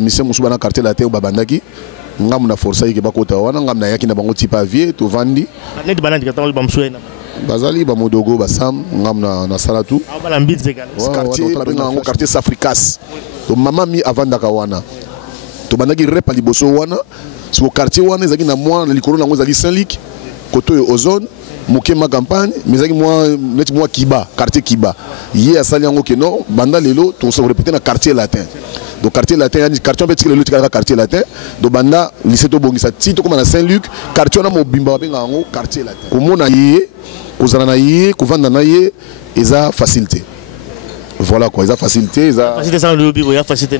mission musuba na quartier latin babandaki ngam na force ki bakota wana ngam na yaki na bango type avier to vandi net banandi katalo bamsuena bazali ba modogo ba sam ngam na salatu bala mbitze kan quartier bango quartier Safricas to mama mi avandaka wana to bandaki repa liboso wana so quartier wana ezaki na moi na likolo nango ezali Saint-Luc koto ozone Mokema campagne mais ezaki moi Kiba quartier Kiba hier asali yango ke non banda lelo to se répéter na quartier latin. Donc quartier latin, il y a quartier petit le quartier latin. Donc banda lycée to bongisa tito comme na Saint-Luc, quartier na mobimba benga ngo quartier latin. Comme on a yé, kozana na yé, kovanda na yé, eza facilité. Voilà quoi, eza facilité, eza facilité ça le bibo, ya facilité.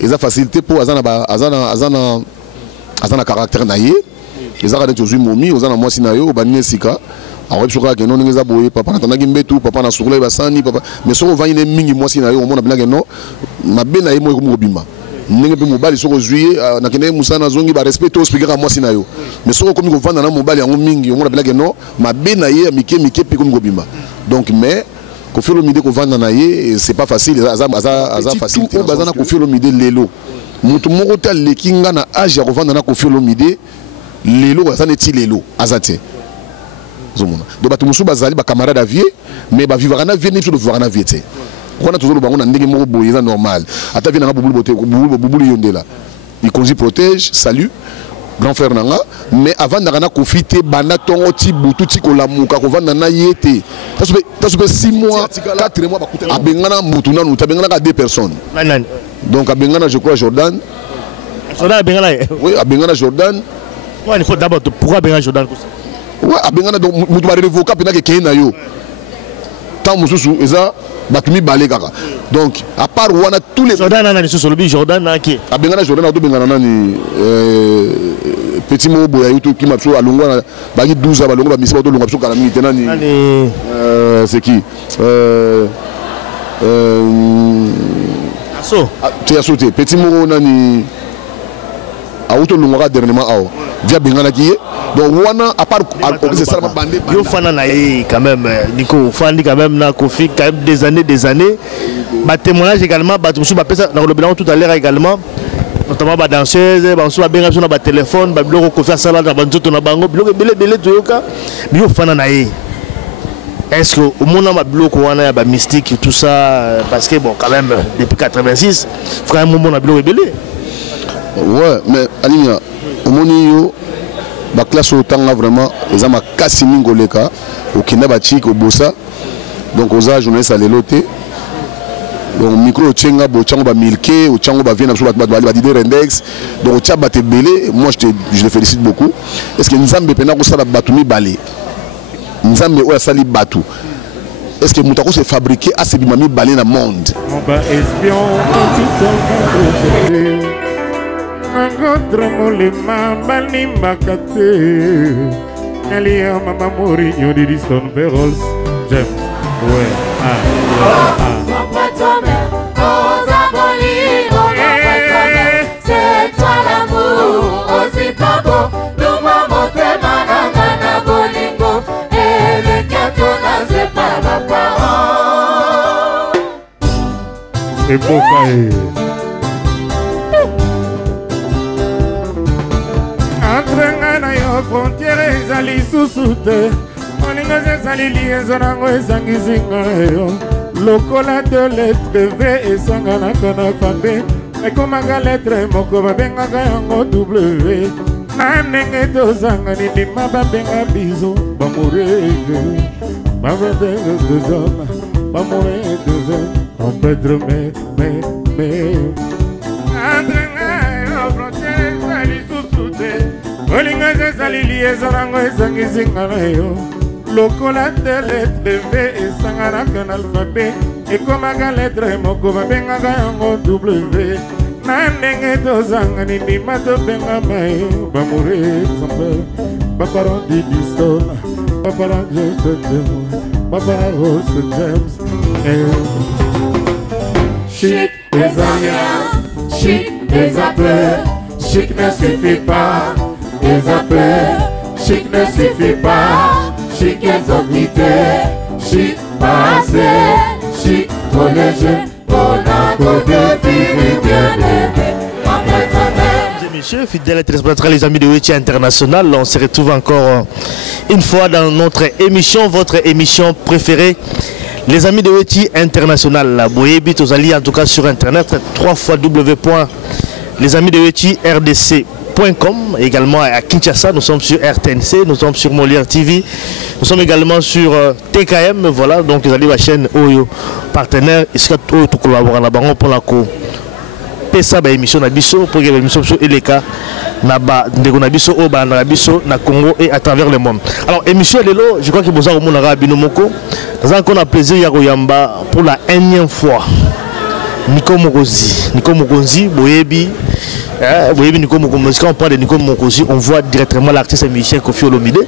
Eza facilité pour azana caractère na yé. Eza ka de momi, ozana moi sinayo, banine sika. Alors je crois que non les aboyés papa na tanaki mbetu papa na sukula basani papa mais so va ine mingi moi si na yo mona bila que non ma bena ye mo ko mobima ndenge pe mobali so ko zuye na kene musana zongi ba respecter expliquer moi si na yo mais so ko mi ko vanda na mobali yango mingi mona bila que non ma bena ye mike pe ko mobima donc mais ko felo mide ko vanda na ye c'est pas facile aza facile to bazana ko felo mide lelo mutu moko ta lekinga na age ya ko vanda na ko felo mide lelo azana ti lelo azate. Donc batu musu bazali ba camarade avier mais ba vivre na vie ni sur vivre na vie té on a toujours le bango na ndenge moko boye ça normal ata vie na bubulu boté bubulu yondela il conduit protège salut grand frère nanga mais avant na profiter bana tongo ti butu ti ko lamuka ko vanda na yete ta soupe 6 mois 4 mois bakuta abengana mutu na nuta bengana ka 2 personnes donc abengana je crois Jordan abengana oui abengana Jordan ouais il faut d'abord pourquoi abengana Jordan ouais abengana donc mutu ba révoquer pena ke kena yo tant mususu eza batumi balé kaka donc à part wana tous les Jordan na sur le Jordan na ki abengana Jordan to bengana nani petit mo boya yuto ki mapso alongwa ba ki 12 ans balongwa ba misi ba to longwa pso kala mi tenani c'est qui aso tu as sauté petit mo nani auto longwa dernièrement aw via bengana ki donc wana à part c'est ça bandé yo fana na quand même Nico fandi quand même na Kofi quand même des années ba témoignage également ba tout ba pesa dans le bilan tout à l'heure également notamment ba danseuse ba so ba benga sur ba téléphone ba biloko Kofi sala na bantu na bango biloko belé toyoka yo fana na est-ce que au monde ba biloko wana ya ba mystique tout ça parce que bon quand même depuis 86 frère un moment na biloko belé ouais mais alinya au monde yo ba classe autant vraiment ils ont ma kasi mingoleka au kina ba chik au bossa donc aux âges journaliste à l'éloté donc micro tchenga bo tchango ba milke au tchango ba vient sur ba dire index donc tcha ba te belé moi je le félicite beaucoup est-ce que nzambe pena ko sala batumi balé nzambe o sali batu est-ce que mutako se fabriquer à ce bimami balé dans monde on va espion Encontre molema bani makate Elia mama Mourinho di Diston Perrols James ouais c'est toi l'amour aussi pas beau nous maman te manana bolingo et le gâteau n'a c'est pas ma parole et Bokae Entrenga na yo frontière ezali susute Olinga zezali liaison nango ezangizinga yo Lokola de lettre V esanganaka na fambe Ekomaka lettre moko babengaka yango W Na ndenge tozanga nindima babenga biso Bamurege Bamurege deux hommes Bamurege deux hommes On peut être mais Olinga zezali liaison nango ezangizinga na yo Lokola de lettre V esanganaka na alphabet Ekomaka lettre moko babengaka yango W Na ndenge tozanga nindima tobengama yo Bamour exemple Baparent di Diston Baparent Joseph James Baparent Rose James Chic des amiens, chic des appels Chic ne suffit pas des appels, chic ne suffit pas, chic exoquité, chic passé, chic trop léger, bonheur. Messieurs, fidèles téléspectateurs, les amis de Weti International, on se retrouve encore une fois dans notre émission, votre émission préférée, les amis de Weti International. Boyebi Tozali en tout cas sur internet, www.lesamisdewetirdc.com. Également à Kinshasa, nous sommes sur RTNC, nous sommes sur Molière TV, nous sommes également sur TKM. Voilà, donc vous allez la chaîne Oyo partenaire, est-ce que tu collabores là-bas pour la co? Ça ba émission na biso pour que l'émission soit eleka na ba ndeko na biso o ba na biso na Congo et à travers le monde. Alors émission lelo, je crois que boza ko mona ra bino moko. Nous avons un plaisir ya koyamba pour la énième fois. Nico Mokonzi boyebi Nico Mokonzi, quand on parle de Nico Mokonzi, on voit directement l'artiste musicien Koffi Olomide.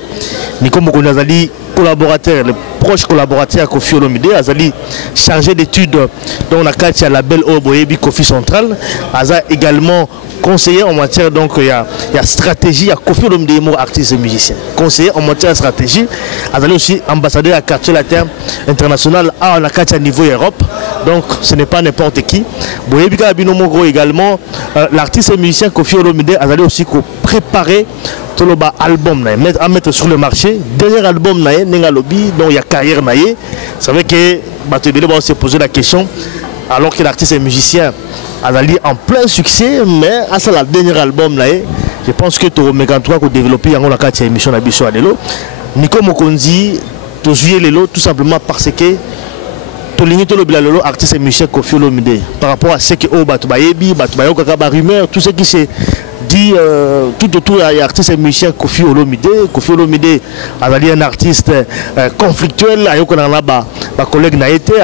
Nico Mokonzi Azali collaborateur, le proche collaborateur Koffi Olomide, Azali chargé d'études dans la carte à la belle Boyebi Koffi Central. Azali également conseiller en matière donc il y a stratégie à Koffi Olomide artiste et musicien. Conseiller en matière de stratégie, Azali aussi ambassadeur à quartier latin international à la carte à niveau Europe. Donc ce n'est pas n'importe qui. Boyebi Kabinomogo également l'artiste musicien Koffi Olomide a aussi préparé tout album à mettre sur le marché. Dernier album Nenga Lobby, dont il y a carrière naïe. C'est vrai que Batebele va se poser la question alors que l'artiste et musicien a en plein succès, mais à ça le dernier album je pense que tu as développé la carte émission à Bisso Adelo. Nico Mokonzi, tu joues Lelo tout simplement parce que le artiste et musicien Koffi Olomide par rapport à ce que rumeur, tout ce qui s'est dit tout autour de l'artiste et musicien Koffi Olomide. Koffi Olomide Azali un artiste conflictuel, ma collègue n'a été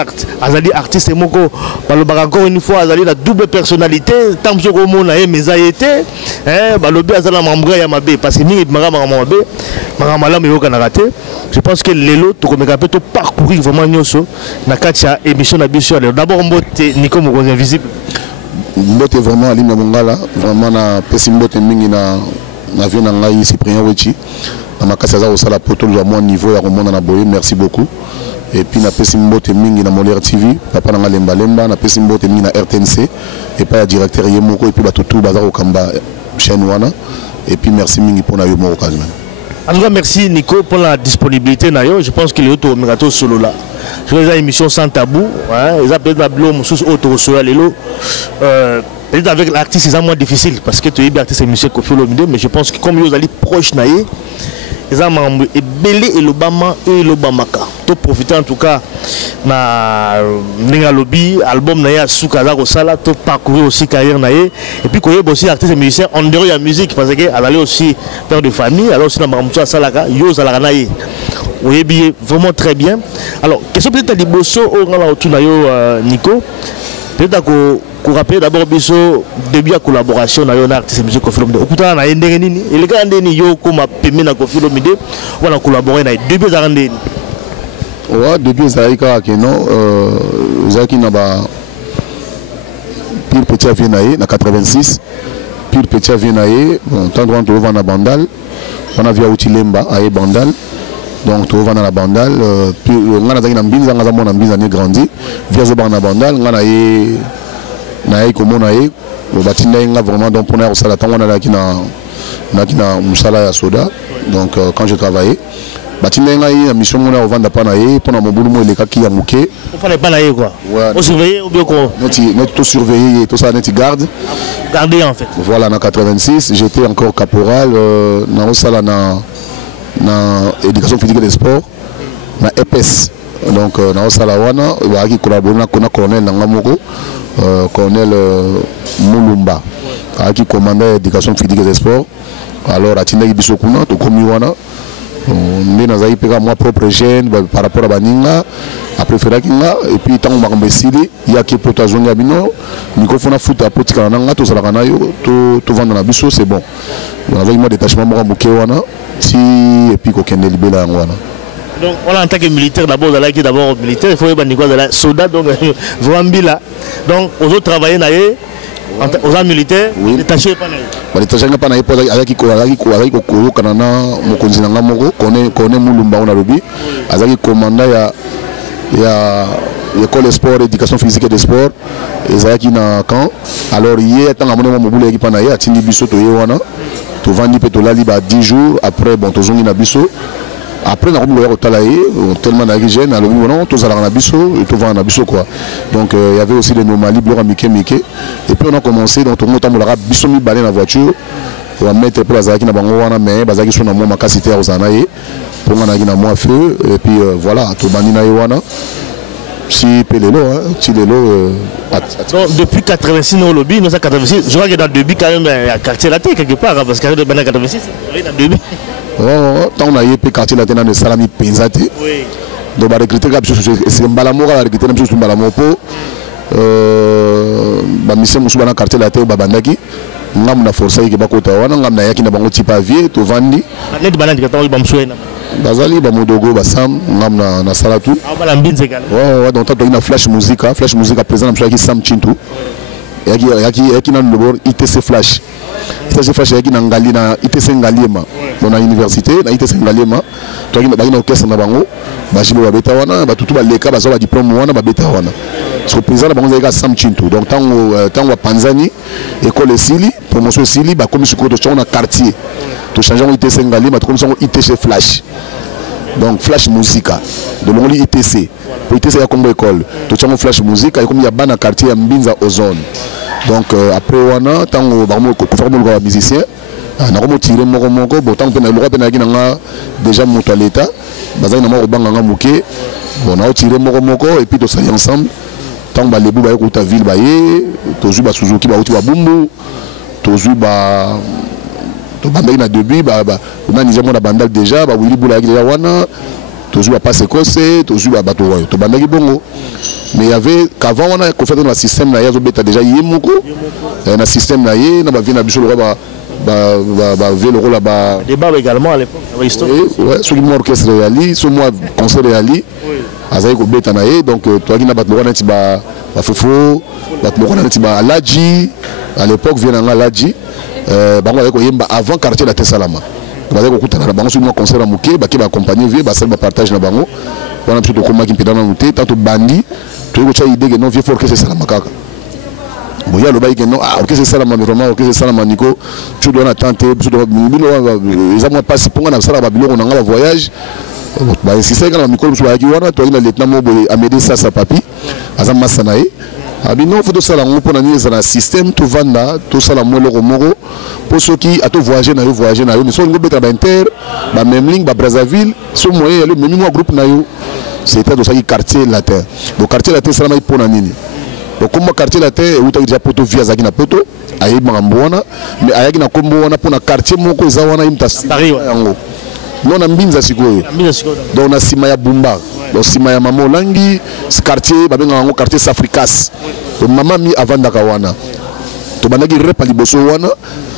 Azali artiste et moko encore une fois Azali la double personnalité tant que mon mais a été balobi Azala membre ya mabe parce que ni je pense que lelo to peut parcourir vraiment nyoso na katia émission na biso d'abord mbote Nico Mokonzi invisible mbote vraiment ali na mongala vraiment na pesi mbote mingi na vie na ngai Cyprien Weti na makasi za osala poto le moi niveau ya komona na boye merci beaucoup et puis na pesi mbote mingi na Molière TV papa na lemba lemba na pesi mbote mingi na RTNC et pas ya directeur yemoko et puis batutu bazako kamba chaîne wana et puis merci mingi pour na yo mo occasion. En tout cas, merci Nico pour la disponibilité. Je pense qu'il est autour de solo là. Je vais une émission sans tabou. Ils appellent la blôme sous autour de peut-être avec l'artiste, c'est moins difficile parce que tu es artiste et musicien Koffi Olomide, mais je pense que comme ils allaient proche naïe, ils ont belé et l'Obama et l'Obamaka. Tu profites en tout cas na Nenga Lobby, album naïa Soukaza Rosala, tu parcourir aussi carrière naïe et puis qu'on aussi artiste et musicien en dehors de la musique parce que elle allait aussi père de famille, alors aussi dans Maramoussa Salaka, yo Salaka naïe. Oui, vraiment très bien. Alors, question peut-être à Liboso au Nico, peut-être qu'on rappelle d'abord biso début de collaboration avec l'artiste et musique Koffi Olomide. Au contraire, na ndenge nini et les gars ndeni yo comme pemé na Koffi Olomide, on a collaboré na début za ndeni. Ouais, début za ika keno zaki na ba Pire Petit Avienaye na 86, Pire Petit Avienaye, bon tant qu'on trouve na Bandal, on a via Utilemba à Bandal. Donc tu vas dans la bandale, puis on a des ambines, on a des ambines qui grandi, via zo na bandale, on a na comme on a le bâtiment vraiment donc pour nous ça la temps on a là qui na musala ya soda. Donc quand je travaillais, bâtiment la mission on a vendre pas naé pour mon boulot les cas qui a mouqué. On fallait pas naé quoi. On surveiller ou bien quoi. Notre tout surveiller tout ça net garde. Garder en fait. Voilà en 86, j'étais encore caporal na osala na éducation physique et des sports na EPS donc na Osalawana qui collabore na colonel Nangamoko colonel Mulumba qui commandait éducation physique et des sports alors atinda biso kuna to komi wana mais na zai peka moi propre gène par rapport à baninga après faire kinga et puis tant makambo esili ya ki protagoniste ya bino niko fona foot apotika na nga to sala kana yo to vendre na biso c'est bon on avait moi détachement mo moké wana si et puis qu'on ait libéré la wana. Donc on en tant que militaire d'abord d'abord militaire il faut y avoir de la soldat donc vraiment là donc aux autres travailler naé aux militaires détaché pas naé. Détaché pas naé pour avec ko kanana mokonzi nanga moko connaît Mulumba on a lobi azaki commandant ya il y a l'école de sport, éducation physique et de sport, et ça qui na camp. Alors hier, tant que mon boulot qui panaye, a tini biso to yewana, to vandi pe to lali ba 10 jours après bon to zongi na biso. Après na boulot au talaye, tellement d'agigène, alors oui non, to zala na biso et to vendre na biso quoi. Donc il y avait aussi des normali blocs à Mickey. Et puis on a commencé donc to monta molara biso mi balé na voiture. On va mettre pour Azaki na bango wana mais bazaki so na mo makasité aux anaye pour ngana na mo feu et puis voilà to bandi na yewana. Si Pelelo, si Lelo. Depuis 86, nous lobby, 1986, je crois que dans le début, quand même, il y a quartier latin quelque part, parce qu'il y a dans 86, dans le début. Tant on a eu quartier latin dans le salami penzate. Oui. Donc, on a recruté c'est un balamor, on a recruté même chose sur Balamopo. Mission Moussouba dans le quartier latin au Babandaki. On a forcé que Bako Tawana, on a yaki na bango tipa vie, to vandi. On a dit balandi quand on bamsoué. Bazali ba modogo ba sam ngam na sala tout. Ah ba lambinze également. Ouais donc tu as une flash musique présent na qui Sam Chintu. Yaki na ndobor ITC flash. ITC flash yaki na ngali na ITC Ngaliema. Dans université na ITC Ngaliema. Tu as une orchestre na bango. Ba jibo ba beta wana ba tutu ba leka ba zo ba diplôme wana ba beta wana. Parce que président na bango yaka Sam Chintu. Donc tango wa Panzani école Sili, promotion Sili ba comme sur ko to na quartier. To changer ITC Ngaliema comme ça ITC flash. Donc flash musique de l'ongli ITC pour ITC ya Congo école to chango flash musique et comme il y a bana quartier ya Mbinza Ozone. Donc après wana tango ba mo ko former le musicien na ko tirer moko bon tango na loko pena kinanga déjà moto à l'état bazali na mo banga ngamuke bon na tirer moko et puis to s'allier ensemble tango ba lebu ba ko ta ville ba ye to zu ba Suzuki ba uti ba bumbu to zu ba to bandaki na début on a nizamo na bandal déjà ba wili bula ya wana to zu pas écossais to zu ba bato to bandaki bongo mais il y avait qu'avant on a fait dans le système na yazo beta déjà yemoko na système na ye na ba vina biso le ba vélo là ba débat également à l'époque ouais sur le orchestre réali sur moi concert réali azai ko beta na ye donc to aki na bato wana ti ba fofo bato wana ti ba Aladji à l'époque vient na Aladji bango avec yemba avant quartier la Tessalama bazaki kokutana na bango sur moi concert à Mouké ba ki ba accompagner vie ba sel ba partage na bango wana plutôt koma ki mpidana muté tanto bandi to ko cha idée que non vieux fort que c'est Salama kaka boya lo bayi que non ah que c'est Salama vraiment que c'est Salama Nico tu dois attendre tu dois bino ils ont pas si ponga na sala ba biloko na nga voyage ba si c'est quand mikolo so yaki wana to ina lieutenant mo boy Amédée Sassa papi azam masanae abino faut ça la pour na na système to vanda to sala mo loko moko pour ceux qui a to voyager na yo mais so ngo beta ba inter ba même ligne ba Brazzaville so moyen le même groupe na yo c'était dans ça quartier latin donc quartier latin ça na pour na nini donc comme quartier latin ou ta déjà poto via zaki na poto ayi mangambona mais ayaki na kombo wana pour na quartier moko za wana imta yango non na Mbinza sikoyo donc na sima ya Bumba donc sima ya Mama Olangi quartier babenga ngo quartier Safricas donc mama mi avanda kawana to banaki repa liboso wana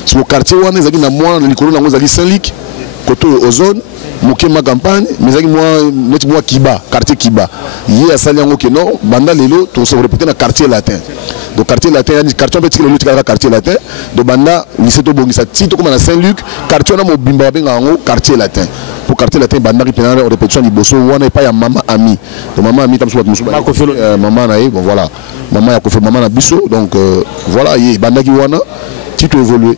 so quartier wana zaki na mwana na likolo nango zali Saint-Luc côté Ozone Mokema campagne mais zaki moi Kiba quartier Kiba yé asali yango ke non banda lelo to se répéter na quartier latin donc quartier latin quartier petit le lutte quartier latin do banda lycée to bongisa ti to comme na Saint-Luc quartier na mobimba benga ngo quartier latin pour quartier latin banda ki pena répétition liboso wana pa ya mama ami donc mama ami tam so maman na bon voilà maman ya ko maman na biso donc voilà yé banda ki wana ti to évoluer.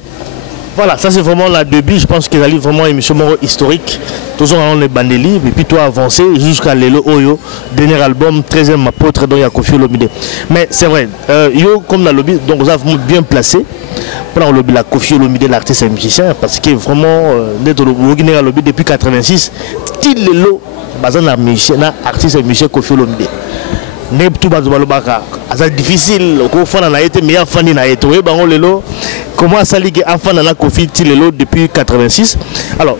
Voilà, ça c'est vraiment la début. Je pense qu'il y a vraiment une émission historique. Tous on les bandeli, et puis toi avancé jusqu'à Lelo Oyo, dernier album, 13e apôtre dont il y a Koffi Olomide. Mais c'est vrai, yo comme dans le lobby, donc vous avez bien placé pour le lobby la Koffi Olomide, l'artiste et musicien, parce que vraiment, d'être au Guinée lobby depuis 86, il Lelo, bazan musicien, artiste et musicien Koffi Olomide. Ne tout bazobaloka c'est difficile ko fana na été meilleur fani na été oui bango lelo comment ça ligue afana na Koffi lelo depuis 86 alors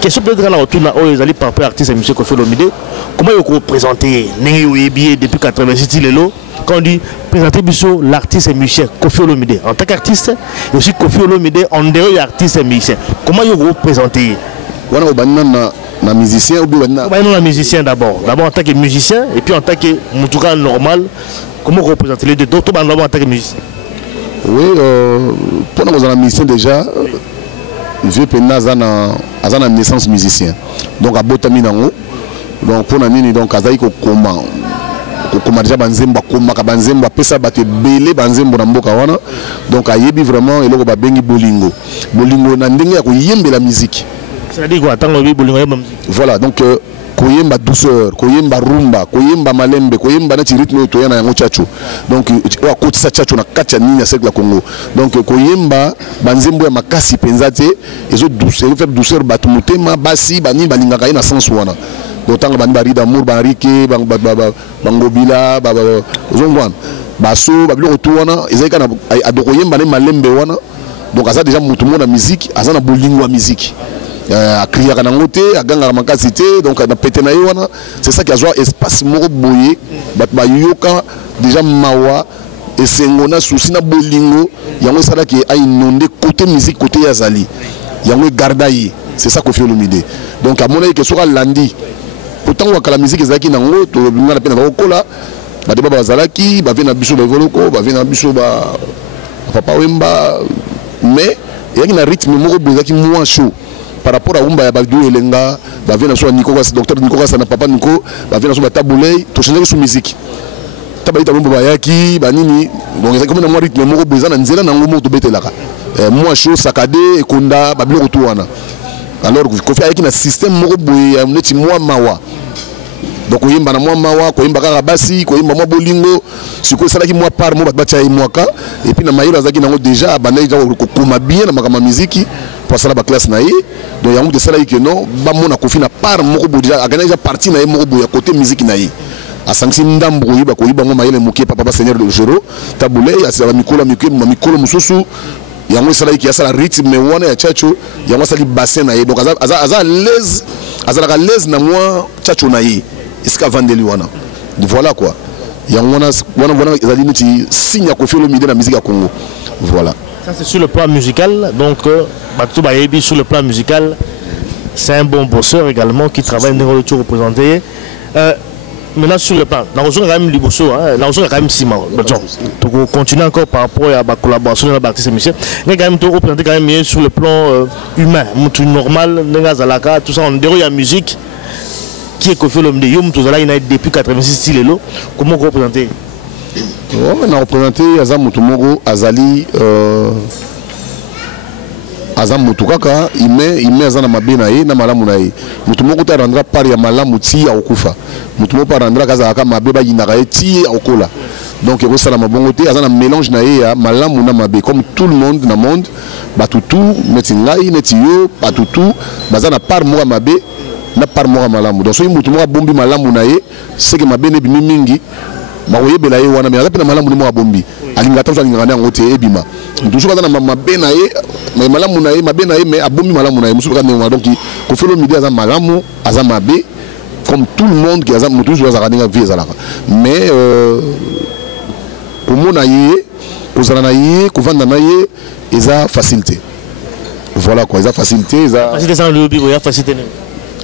question peut-être là autour na les ali par artiste monsieur Koffi Olomide comment vous représenter nengi oyebi depuis 86 lelo quand on dit présenter biso l'artiste et musicien Koffi Olomide en tant qu'artiste et aussi Koffi Olomide en dehors artiste et musicien comment vous représenter wana obanana na musicien ou bien na musicien d'abord en tant que musicien et puis en tant que mutuka normal comment représenter les deux d'autres en tant que musicien oui pour nous en musicien déjà vieux pena azana naissance musicien donc à botami nango donc pour nani donc azali ko koma déjà banzembo koma ka banzembo pesa bato belé banzembo na mboka wana donc ayebi vraiment eloko ba bengi bolingo na ndenge ya koyembela musique. C'est-à-dire quoi, tant que bolingo yemba musique. Voilà, donc koyemba douceur, koyemba rumba, koyemba malembe, koyemba na rythme to yana yango chacho. Donc wa kotisa chacho na kacha nini ya cercle la Congo. Donc koyemba banzembo ya makasi penzate ezo douceur, fait douceur batu mutema basi bani balingaka ina sens wana. Donc tant bani bari d'amour barike bangobila ozongwana. Baso babilo to wana ezeka na adokoyemba na malembe wana. Donc asa déjà mutu na musique, asa na bolingo ya musique. A crier à nangote, à ganga makasité, donc à pété na wana. C'est ça qui a joué espace moko boye, bat yoka déjà mawa et sengona souci na bolingo, yango sala qui a inondé côté musique côté yazali. Yango gardayi, c'est ça qu'on fait l'humidé. Donc à mon avis que sera lundi. Pourtant la musique ezaki nango, to binga na pena ba okola, ba deba bazalaki, ba vena biso ba voloko, ba vena biso ba papa wemba, mais il y a un rythme moko bozaki moins chaud. Par rapport à Umba Yabadou Elenga, va venir sur Nicolas, docteur Nicolas, na papa Nico, va venir sur Taboulay, tout changer sous musique. Tabaïta Bayaki, Banini, donc c'est comme un rythme moro bezan en zéla nango to betelaka. Moi chaud sakade et konda babilo retourna. Alors qu'on avec un système moro boye amneti moi mawa. Donc koyemba na moi mawa, koyemba kaka basi, koyemba moi bolingo, siko sala ki moi par moi batcha mwaka et puis na mayira zaki nango déjà banaï ja ko koma bien na makama musique. Pour ça la classe naïe donc il y a un de ça là que non ba mon a confié na part moko déjà a gagné déjà partie naïe moko boya côté musique naïe a sanksi ndambo ba ko yiba ngoma yele moké papa seigneur de Jero tabulé ya sa mikolo mususu ya ngo sala qui a ça rythme mais wana ya chacho ya ngo sali bassin naïe donc aza l'aise la l'aise na moi chacho naïe iska vandeli wana voilà quoi ya wana ezali niti signe ya confier le midi na musique ya Congo voilà. Ça c'est sur le plan musical, donc Batou Bayebi sur le plan musical, c'est un bon bosseur également qui travaille dans le tour représenté. Maintenant sur le plan, la région est quand même Liboso, la région est quand même Simon. Donc continuer encore par rapport à la collaboration de l'artiste Michel. Mais quand même tout représenté quand même mieux sur le plan humain, tout normal, Zalaka, tout ça on déroule la musique qui est confié l'homme de Yom, tout ça là il a depuis 86 styles là. Comment vous représentez? On a représenté Azam Mutumoro, Azali, Azam Mutukaka, il met Azana Mabenae, Namalamunae. Mutumoro ta rendra par Yamalamuti à Okufa. Mutumoro par rendra Kazaka Mabeba Yinarae Ti à Okola. Donc il y a ça bongoté, Azana mélange nae Malamuna Mabe, comme tout le monde dans le monde, Batutu, Metingai, Netio, Batutu, Bazana par moi Mabe, na par moi Malamu. Donc si Mutumoro bombi Malamunae, c'est que Mabene Bimingi. Maroye belaye wana mais azapena malamu ni mo abombi alinga tamso alinga na ngote ebima toujours kana mabe na ye mais malamu na ye mabe na ye mais abombi malamu na ye musuka ne donc ko felo midi azam malamu azam mabe comme tout le monde qui azam toujours azakana vie azalaka mais komona ye kozala na ye kovanda na ye eza facilité voilà quoi eza facilité eza facilité sans le bureau ya facilité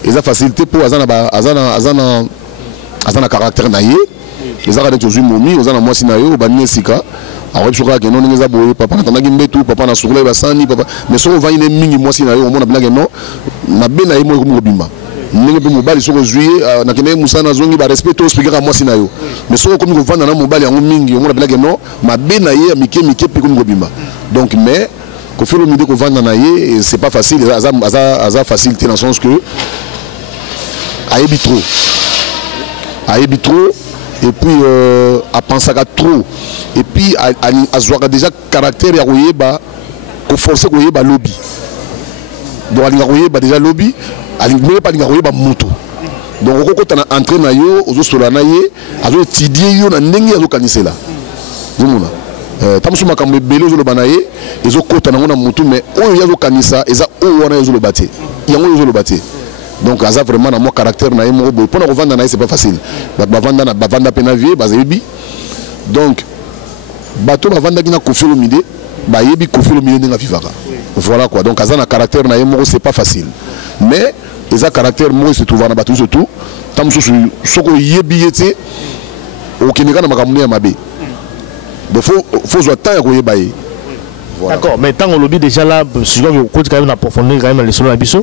eza facilité pour azana caractère na ye les arrêts de Momi, aux ana moi sinayo, banne sika. Alors je crois que non les aboyés, papa n'a pas papa n'a sourlé basani, papa. Mais si on va y aller mingi moi sinayo, on a bien non. Ma ben aïe moi comme bimba. N'engue pas mobile sur juillet, n'a qu'un moussa n'a zongi ba respecte au speaker à moi sinayo. Mais si on comme on va dans mobile en mingi, on a bien non. Ma ben aïe mike puis comme bimba. Donc mais qu'on fait le midi qu'on va dans aïe, c'est pas facile. Aza facilité dans le sens que aïe trop. Et puis à penser à trop et puis à jouer déjà caractère à Royeba pour forcer Royeba lobby donc à Royeba déjà lobby à l'ingénieur pas Royeba moto donc quand on a entré na yo aux autres là na ye à autres tidier yo na nengi à l'okanisé là zumuna tamusu makambo belé zo le banaye ils ont côté na ngona moto mais on y a l'okanisa ils a on wana yo le baté yango yo le baté. Donc ça vraiment dans mon caractère na mo boy pour revendre na c'est pas facile bavanda penavier bazebi donc bateau bavanda kina kofi le midi ba yebi kofi le midi nga vivaka voilà quoi donc ça na caractère na mo c'est pas facile mais ça caractère mo se trouve na bateau surtout tam soko yebi yete o kineka na makamuni ya mabe donc faut joie temps ya koyeba ye Voilà. D'accord, mais tant qu'on lobby déjà là, je crois que quand même approfondir quand même les solo abisso.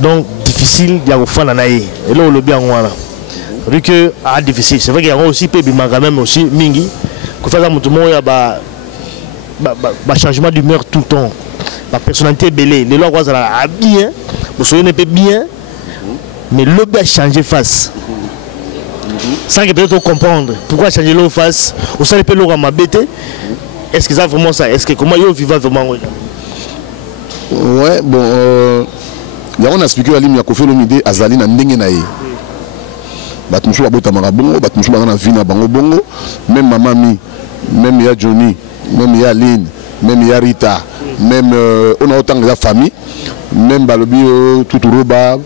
Donc difficile il y a au fond et là on lobby en voilà. Vu que difficile, c'est vrai qu'il y a aussi pébé quand même aussi mingi que faire tout le monde il y a bah changement d'humeur tout le temps. La personnalité belée, les lois ça bien, vous soyez un peu bien, mais le lobby a changé face. Sans que peut-être comprendre pourquoi changer l'eau face, ou ça peut l'eau m'abêter. Est-ce que ça vraiment ça? Est-ce que comment ils vivent vraiment? Ouais, bon, on a expliqué à l'île Kofi Olomide Azali na ndenge na ye. Batmushu abota marabongo, batmushu bana vina bango bongo, même mamami, même ya Johnny, même ya Aline, même ya Rita, même on a autant de la famille, même balobi tout roba.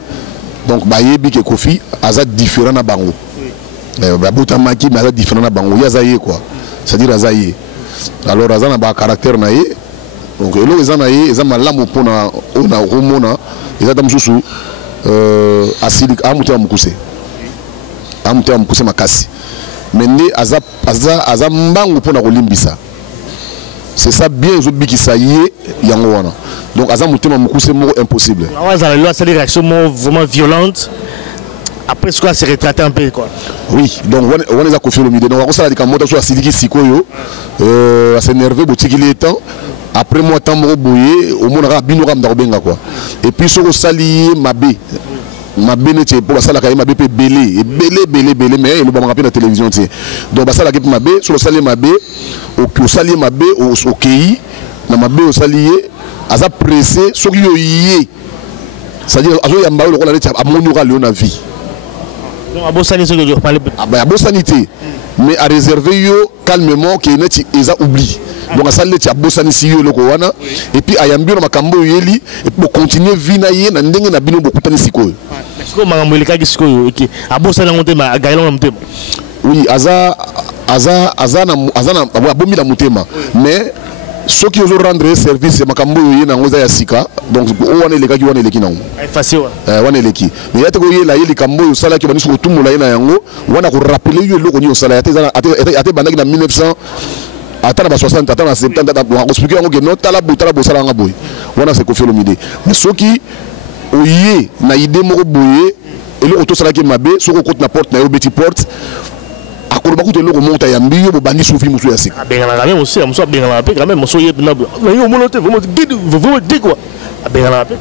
Donc bayebi ke Kofi azat différent na bango. Babota maki mais azat différent na bango, ya zaye quoi. C'est-à-dire azaye. Alors azana ba caractère na ye. Donc elo ezana ye, ezama lamu pona ona romona, ezata mususu asili amuta mukuse. Amuta mukuse makasi. Mais ne aza mbangu pona kolimbisa. C'est ça bien zo bikisa ye yango wana. Donc aza mutema mukuse mo impossible. Azana loi c'est des réactions vraiment violentes. Après ce qu'on se retraité un peu quoi. Oui, donc on les a confié le milieu. Donc on s'est dit qu'à monter sur la siliki sikoyo, à s'énerver, boutique il est temps. Après moi tant mo boyer, au moins on a binoram d'arbenga quoi. Et puis sur le salier mabé, mabé n'était pour la salle à mabé peut belé, belé, mais il va me rappeler la télévision tiens. Donc la salle à mabé, sur le salier mabé, au salier mabé, au kei, na mabé au salier, à ça pressé, sur yoyé. C'est-à-dire à zo yamba le rôle à monura le na vie. À bonne sanité, à bonne sanité, mais à réserver yo calmement qui est ils a oublié. Donc à ça les bonne sanité yo le kowana et puis à yambio na makambo yeli et pour continuer vina ye na ndenge na bino beaucoup tani siko. Est-ce que makambo eleka ki siko yo OK. À bonne santé monte ma gaila na mutema. Oui, aza abomi la mutema mais ceux qui osent rendre service makambo yo na ngoza ya sika donc wana eleka ki wana eleki na facile wana eleki mais yate ko yela yeli kambo yo sala ki banisu kotumula ye na yango wana ko rappeler yo eloko ni osala ate bandaki na 1900 atana ba 60 atana 70 on expliquer yango que non tala bosala nga boy wana c'est Kofi Olomide mais ceux qui oye na idée moko boye eloko to sala ki mabe soko côte na porte na yo beti porte akoloba ko eloko monta ya mbiyo bo bandi soufi musu ya sika benga na même aussi musu benga na pe quand même musu yeb na yo monote vraiment dit quoi benga na pe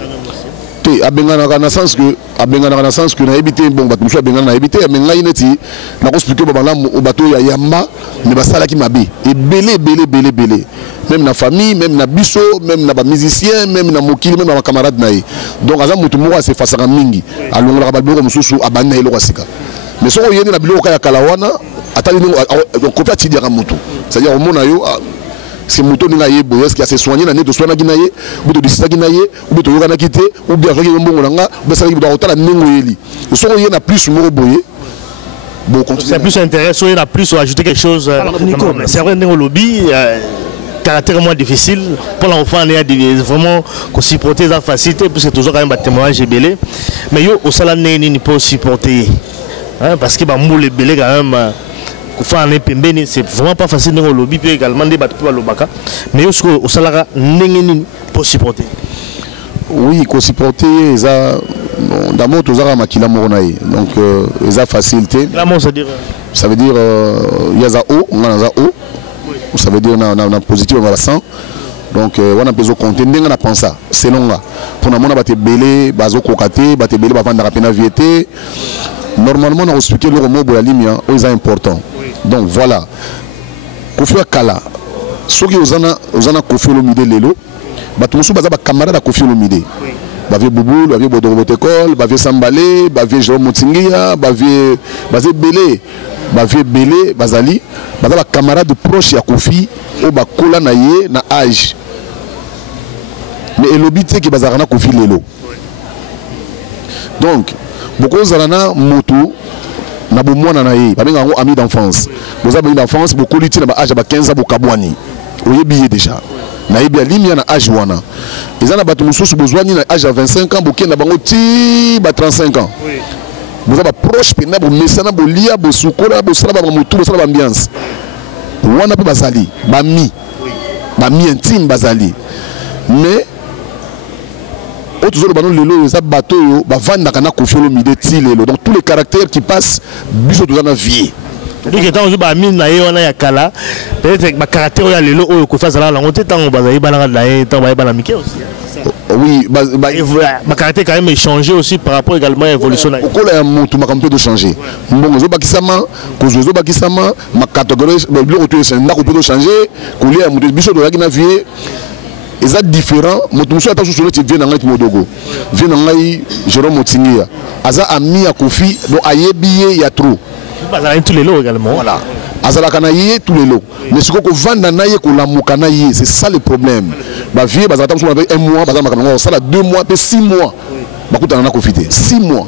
te abenga na sens que na habité bon bato musu benga na habité mais ngai neti na ko expliquer ba malamu o bato ya yamba ne basala ki mabe et belé même na famille même na biso même na ba musicien même na mokili même na camarade na ye donc aza mutu moko se fasaka mingi alongola ba biloko mususu abanda eloko sika mais soko yene na biloko ya kalawana atali donc Kofi atidiaka mutu c'est-à-dire au mona yo c'est mutu ninga yebo est-ce qu'il a se soigner na neto soigner na ye ou to disita na ye ou to yoka na kité ou bien soki mbongo nanga ba sala ki do otala ningo yeli soko yena plus moko boye. Bon, c'est plus intéressant, il a plus à ajouter quelque chose. C'est vrai, dans le lobby, caractère moins difficile. Pour l'enfant, il y a vraiment qu'on supporter la facilité, parce que toujours quand même un témoignage est belé. Mais yo, au salaire, il ne peut supporter. Parce que les belé quand même, c'est vraiment pas facile dans le lobby, puis également des bateaux le baka. Mais au salaire, il peut supporter. Oui, il faut supporter. D'abord, tous les makila monaï. Donc, ils ont facilité. Ça veut dire il y a haut, on a haut. Ça veut dire on a positif, on a 100. Donc, on a besoin de compter. On a pensé ça. C'est long là. Pour nous, on a été belé, bazo kokate, baté belé, bavanda rapena viété. Normalement, on a expliqué le mot de la ligne, c'est important. Donc voilà. Kofi Kala. Ceux qui ont Kofi Olomide lelo, bato musu baza ba camarade Kofi Olomide. Bavie Boubou, bavie Bodorobotekol, bavie Sambalé, bavie Jérôme Motingia, bavie Belé, bavie Belé, Bazali, baza ba camarade proche ya Kofi o ba kola na ye na âge. Mais elobité ki bazara na Kofi lelo. Donc, beaucoup zalana moto na bo mwana na ye, ba benga ngo ami d'enfance. Boza ami d'enfance, beaucoup liti na ba âge ba 15 ans bo kabwani. Oyebi déjà. Na yebi alimia na âge wana. Ils ont besoin d'un âge à 25 ans, ils ont 35 ans. Vous avez proche, vous avez messana, vous avez lia, vous avez soukola, vous avez ambiance. Vous avez basali, bami. bami intime bazali mais autres ballons lelo ça bateau ba vanda kana Koffi Olomide ti lelo donc tous les caractères qui passent biso dans la vie donc étant je ba mine na yona ya kala peut-être ba caractère ya lelo oyo Koffi azala la ngote tango bazali bana na ye tango ba mike aussi oui ma caractère quand même changé aussi par rapport également à l'évolution na ko la mutu makampe de changer mbongo zo bakisama ko zo bakisama ma catégorie le bloc to c'est ndako peut changer ko lia mutu biso do yakina vie ils sont différents mutu muso ata solo ti vient na ngai modogo vient na ngai Jérôme Motingia aza ami ya Koffi donc ayebiye ya trop bazala tous les lots également voilà azala kana yé tous les lots mais ce qu'on vend na yé ko la mukana yé c'est ça le problème ba vie bazala tam so avec un mois bazala makana ça la 2 mois pe 6 mois bakuta na Koffi 6 mois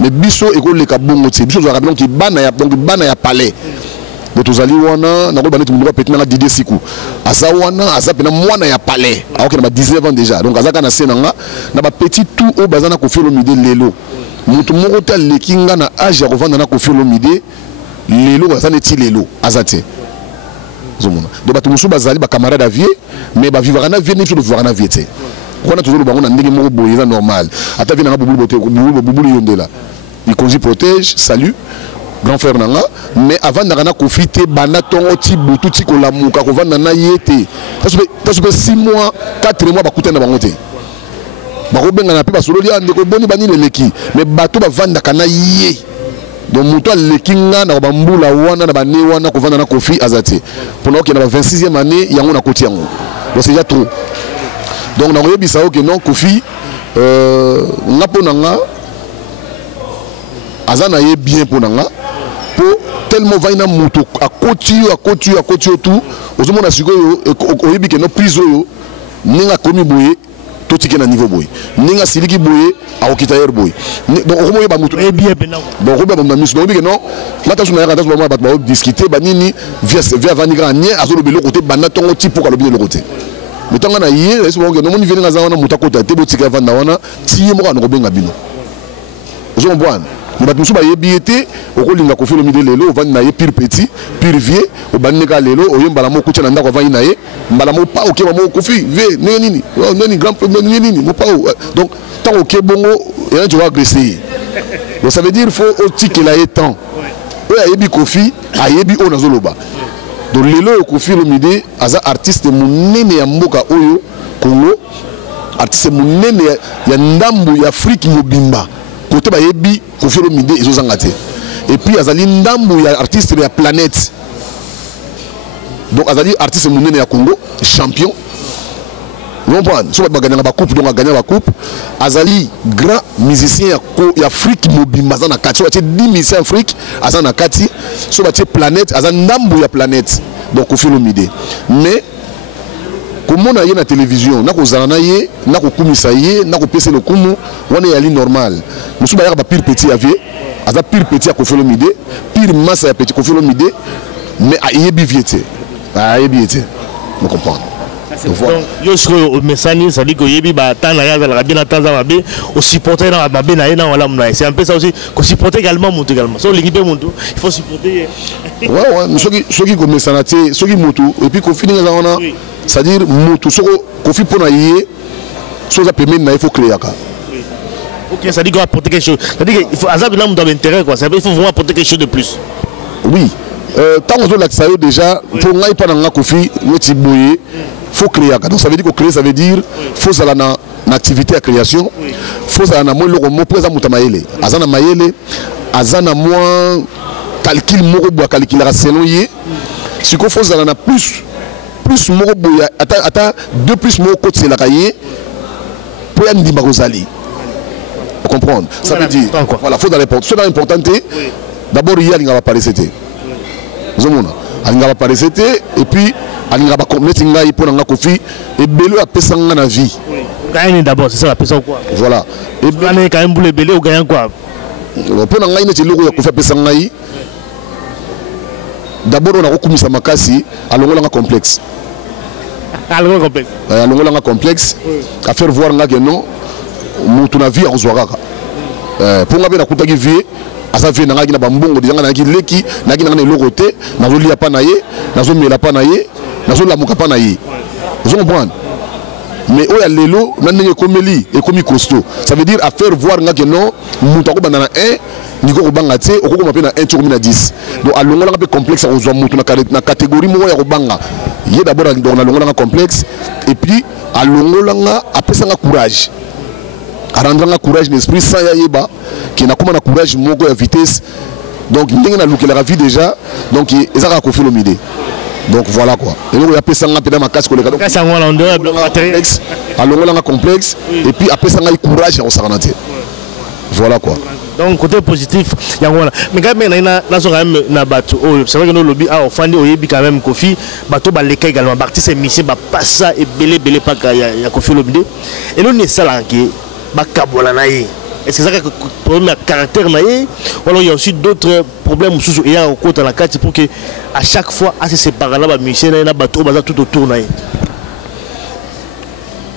mais biso e ko le ka bongo ti biso zo ka donc bana ya palais de tozali wana na ko banetu mundwa petina na Didier Sikou asa wana asa pena mwana ya palais aoke na 19 ans déjà donc azaka na senanga na ba petit tout o bazana Koffi Olomide lelo mutu moko ta lekinga na âge ya kovanda na Koffi Olomide lelo azana neti lelo azate zomona donc batu musu bazali ba camarade à vie mais ba vivre na vie ni to vivre na vie te kona tozolo bango na ndenge moko boye normal ata vie na bubulu bote bubulu yondela il conduit protège salut grand frère nanga mais avant na Koffi te bana tongo ti butu ti kolamuka ko vanda na yete ta sope 6 mois 4 mois bakuta na bango te bako benga na pe basololi ande ko boni bani leleki mais bato ba vanda kana yé donc muto lekinga na ba mbula wana na bane wana ko vanda na Koffi azate pour na na 26e année yango na koti yango donc c'est déjà trop donc na yebisa o que non Koffi ngapo nanga azana ye bien pour nanga pour tellement vaina muto a koti tout ozomona sikoyo oyebi ke no prise oyo ninga komi boye totike na niveau boye ninga siliki boye a okitayer boye donc okomo yeba muto e bien benako donc okomo ba miso donc non mata suna yaka taso ba ba discuter ba nini via vanigra nie azolo belo côté bana tongo tipo ka lobine le côté mais tanga na ye eso bongo no moni venga za wana mutakota te botika vanda wana tiye mo ka no benga bino ozo mbwana mais tout ça ba yebiete okolinga Koffi Olomide lelo vandi na ye pire petit pire vieux obaneka lelo oyembala mo kucha na ndako vandi na ye mbala mo pa okeba mo Koffi ve nini nini grand nini mo pa donc tant ok bongo et tu vas agresser donc ça veut dire faut otike la temps oya yebi Koffi ayebi o nazoloba donc lelo Koffi Olomide aza artiste munene ya mboka oyo Congo artiste munene ya ndambu ya Afrique mobimba côté ba yebi Koffi Olomide ezozangate et puis azali ndambu ya artiste ya planète donc azali artiste munene ya Congo champion non pas so ba gagner ba coupe donc a gagner ba coupe azali grand musicien ya Afrique mobimba za na kati so ba 10 musiciens Afrique aza na kati so ba planète aza ndambu ya planète donc Koffi Olomide mais comment on a na télévision na ko zana ye na ko kumisa ye na ko pese le kumu wana yali normal musu ba ya ba pire petit avier aza pire petit à Koffi Olomide pire masse ya petit Koffi Olomide mais a yebi viete a yebi viete vous comprenez donc yo siko messani ça dit que yebi ba tana ya la bien tanza mabe au supporter na mabe na na wala mna c'est un peu ça aussi ko supporter également monte également so l'équipe monte il faut supporter ouais soki ko messana te soki motu et puis ko finir ça on a c'est-à-dire motu soko Koffi pona yé chose à permettre na il faut créer ka OK ça dit qu'on va apporter quelque chose ça dit que il faut azab là dans l'intérêt quoi il faut vraiment apporter quelque chose de plus oui tant que là ça déjà pour ngai pas na Koffi neti boye faut créer donc ça veut dire que créer ça veut dire faut ça na activité à création faut ça na mo loko mo présent mutamaele azana maele azana moi calcul moko bo calculer selon yé si ko faut ça na plus moko boya ata 2 plus moko côté la cahier pour y ndimba kozali vous comprendre ça veut dire voilà faut dans l'important d'abord il y a linga pas c'était vous mona alinga ba paresete et puis alinga ba complète ngai pour nga Koffi et belo a pesanga na vie gagner d'abord c'est ça la personne quoi voilà et gagner quand même boule belé ou gagner quoi pour ngai neti loko ya Koffi pesanga ngai d'abord on a rekumisa makasi alongola nga complexe alongola nga complexe à faire voir nga que non mutu na vie a kozwa kaka pour nga be na kutaki vie asa vie nanga kina bambongo déjà nanga leki nanga na lokote nazo lia pa na ye nazo mela pa na ye nazo lamuka pa na ye Vous comprenez? Mais il y a l'élo, et comme costaud. Ça veut dire à faire voir que non, moutako banana 1, niko banga te, oko ko mapena 1 tu komina 10. Donc à longola un peu complexe à ozo moutou na catégorie mo ya ko banga. Il y a d'abord dans la longola complexe et puis à longola après ça courage. À rendre courage d'esprit sans ya yeba qui na comme na courage moko ya vitesse. Donc il y a la vie déjà, donc ils ont confié le midi. Donc voilà quoi. Et donc il y a personne qui a ma casse collègue. Alors on a un complexe et puis après ça on a courage à s'arrêter. Voilà quoi. Donc côté positif, il y a voilà. Mais quand même na bateau, c'est vrai que nous lobby a offandi au yebi quand même Kofi, bateau ba leka également parti c'est mission ba passa et belé pas ya Kofi lobby. Et nous ne ça là qui ba kabola na ye. Est-ce que c'est un problème de caractère naïe ou alors il y a aussi d'autres problèmes sous il y a au côté de la carte pour que à chaque fois à se séparer là mission na bateau baza tout autour naïe.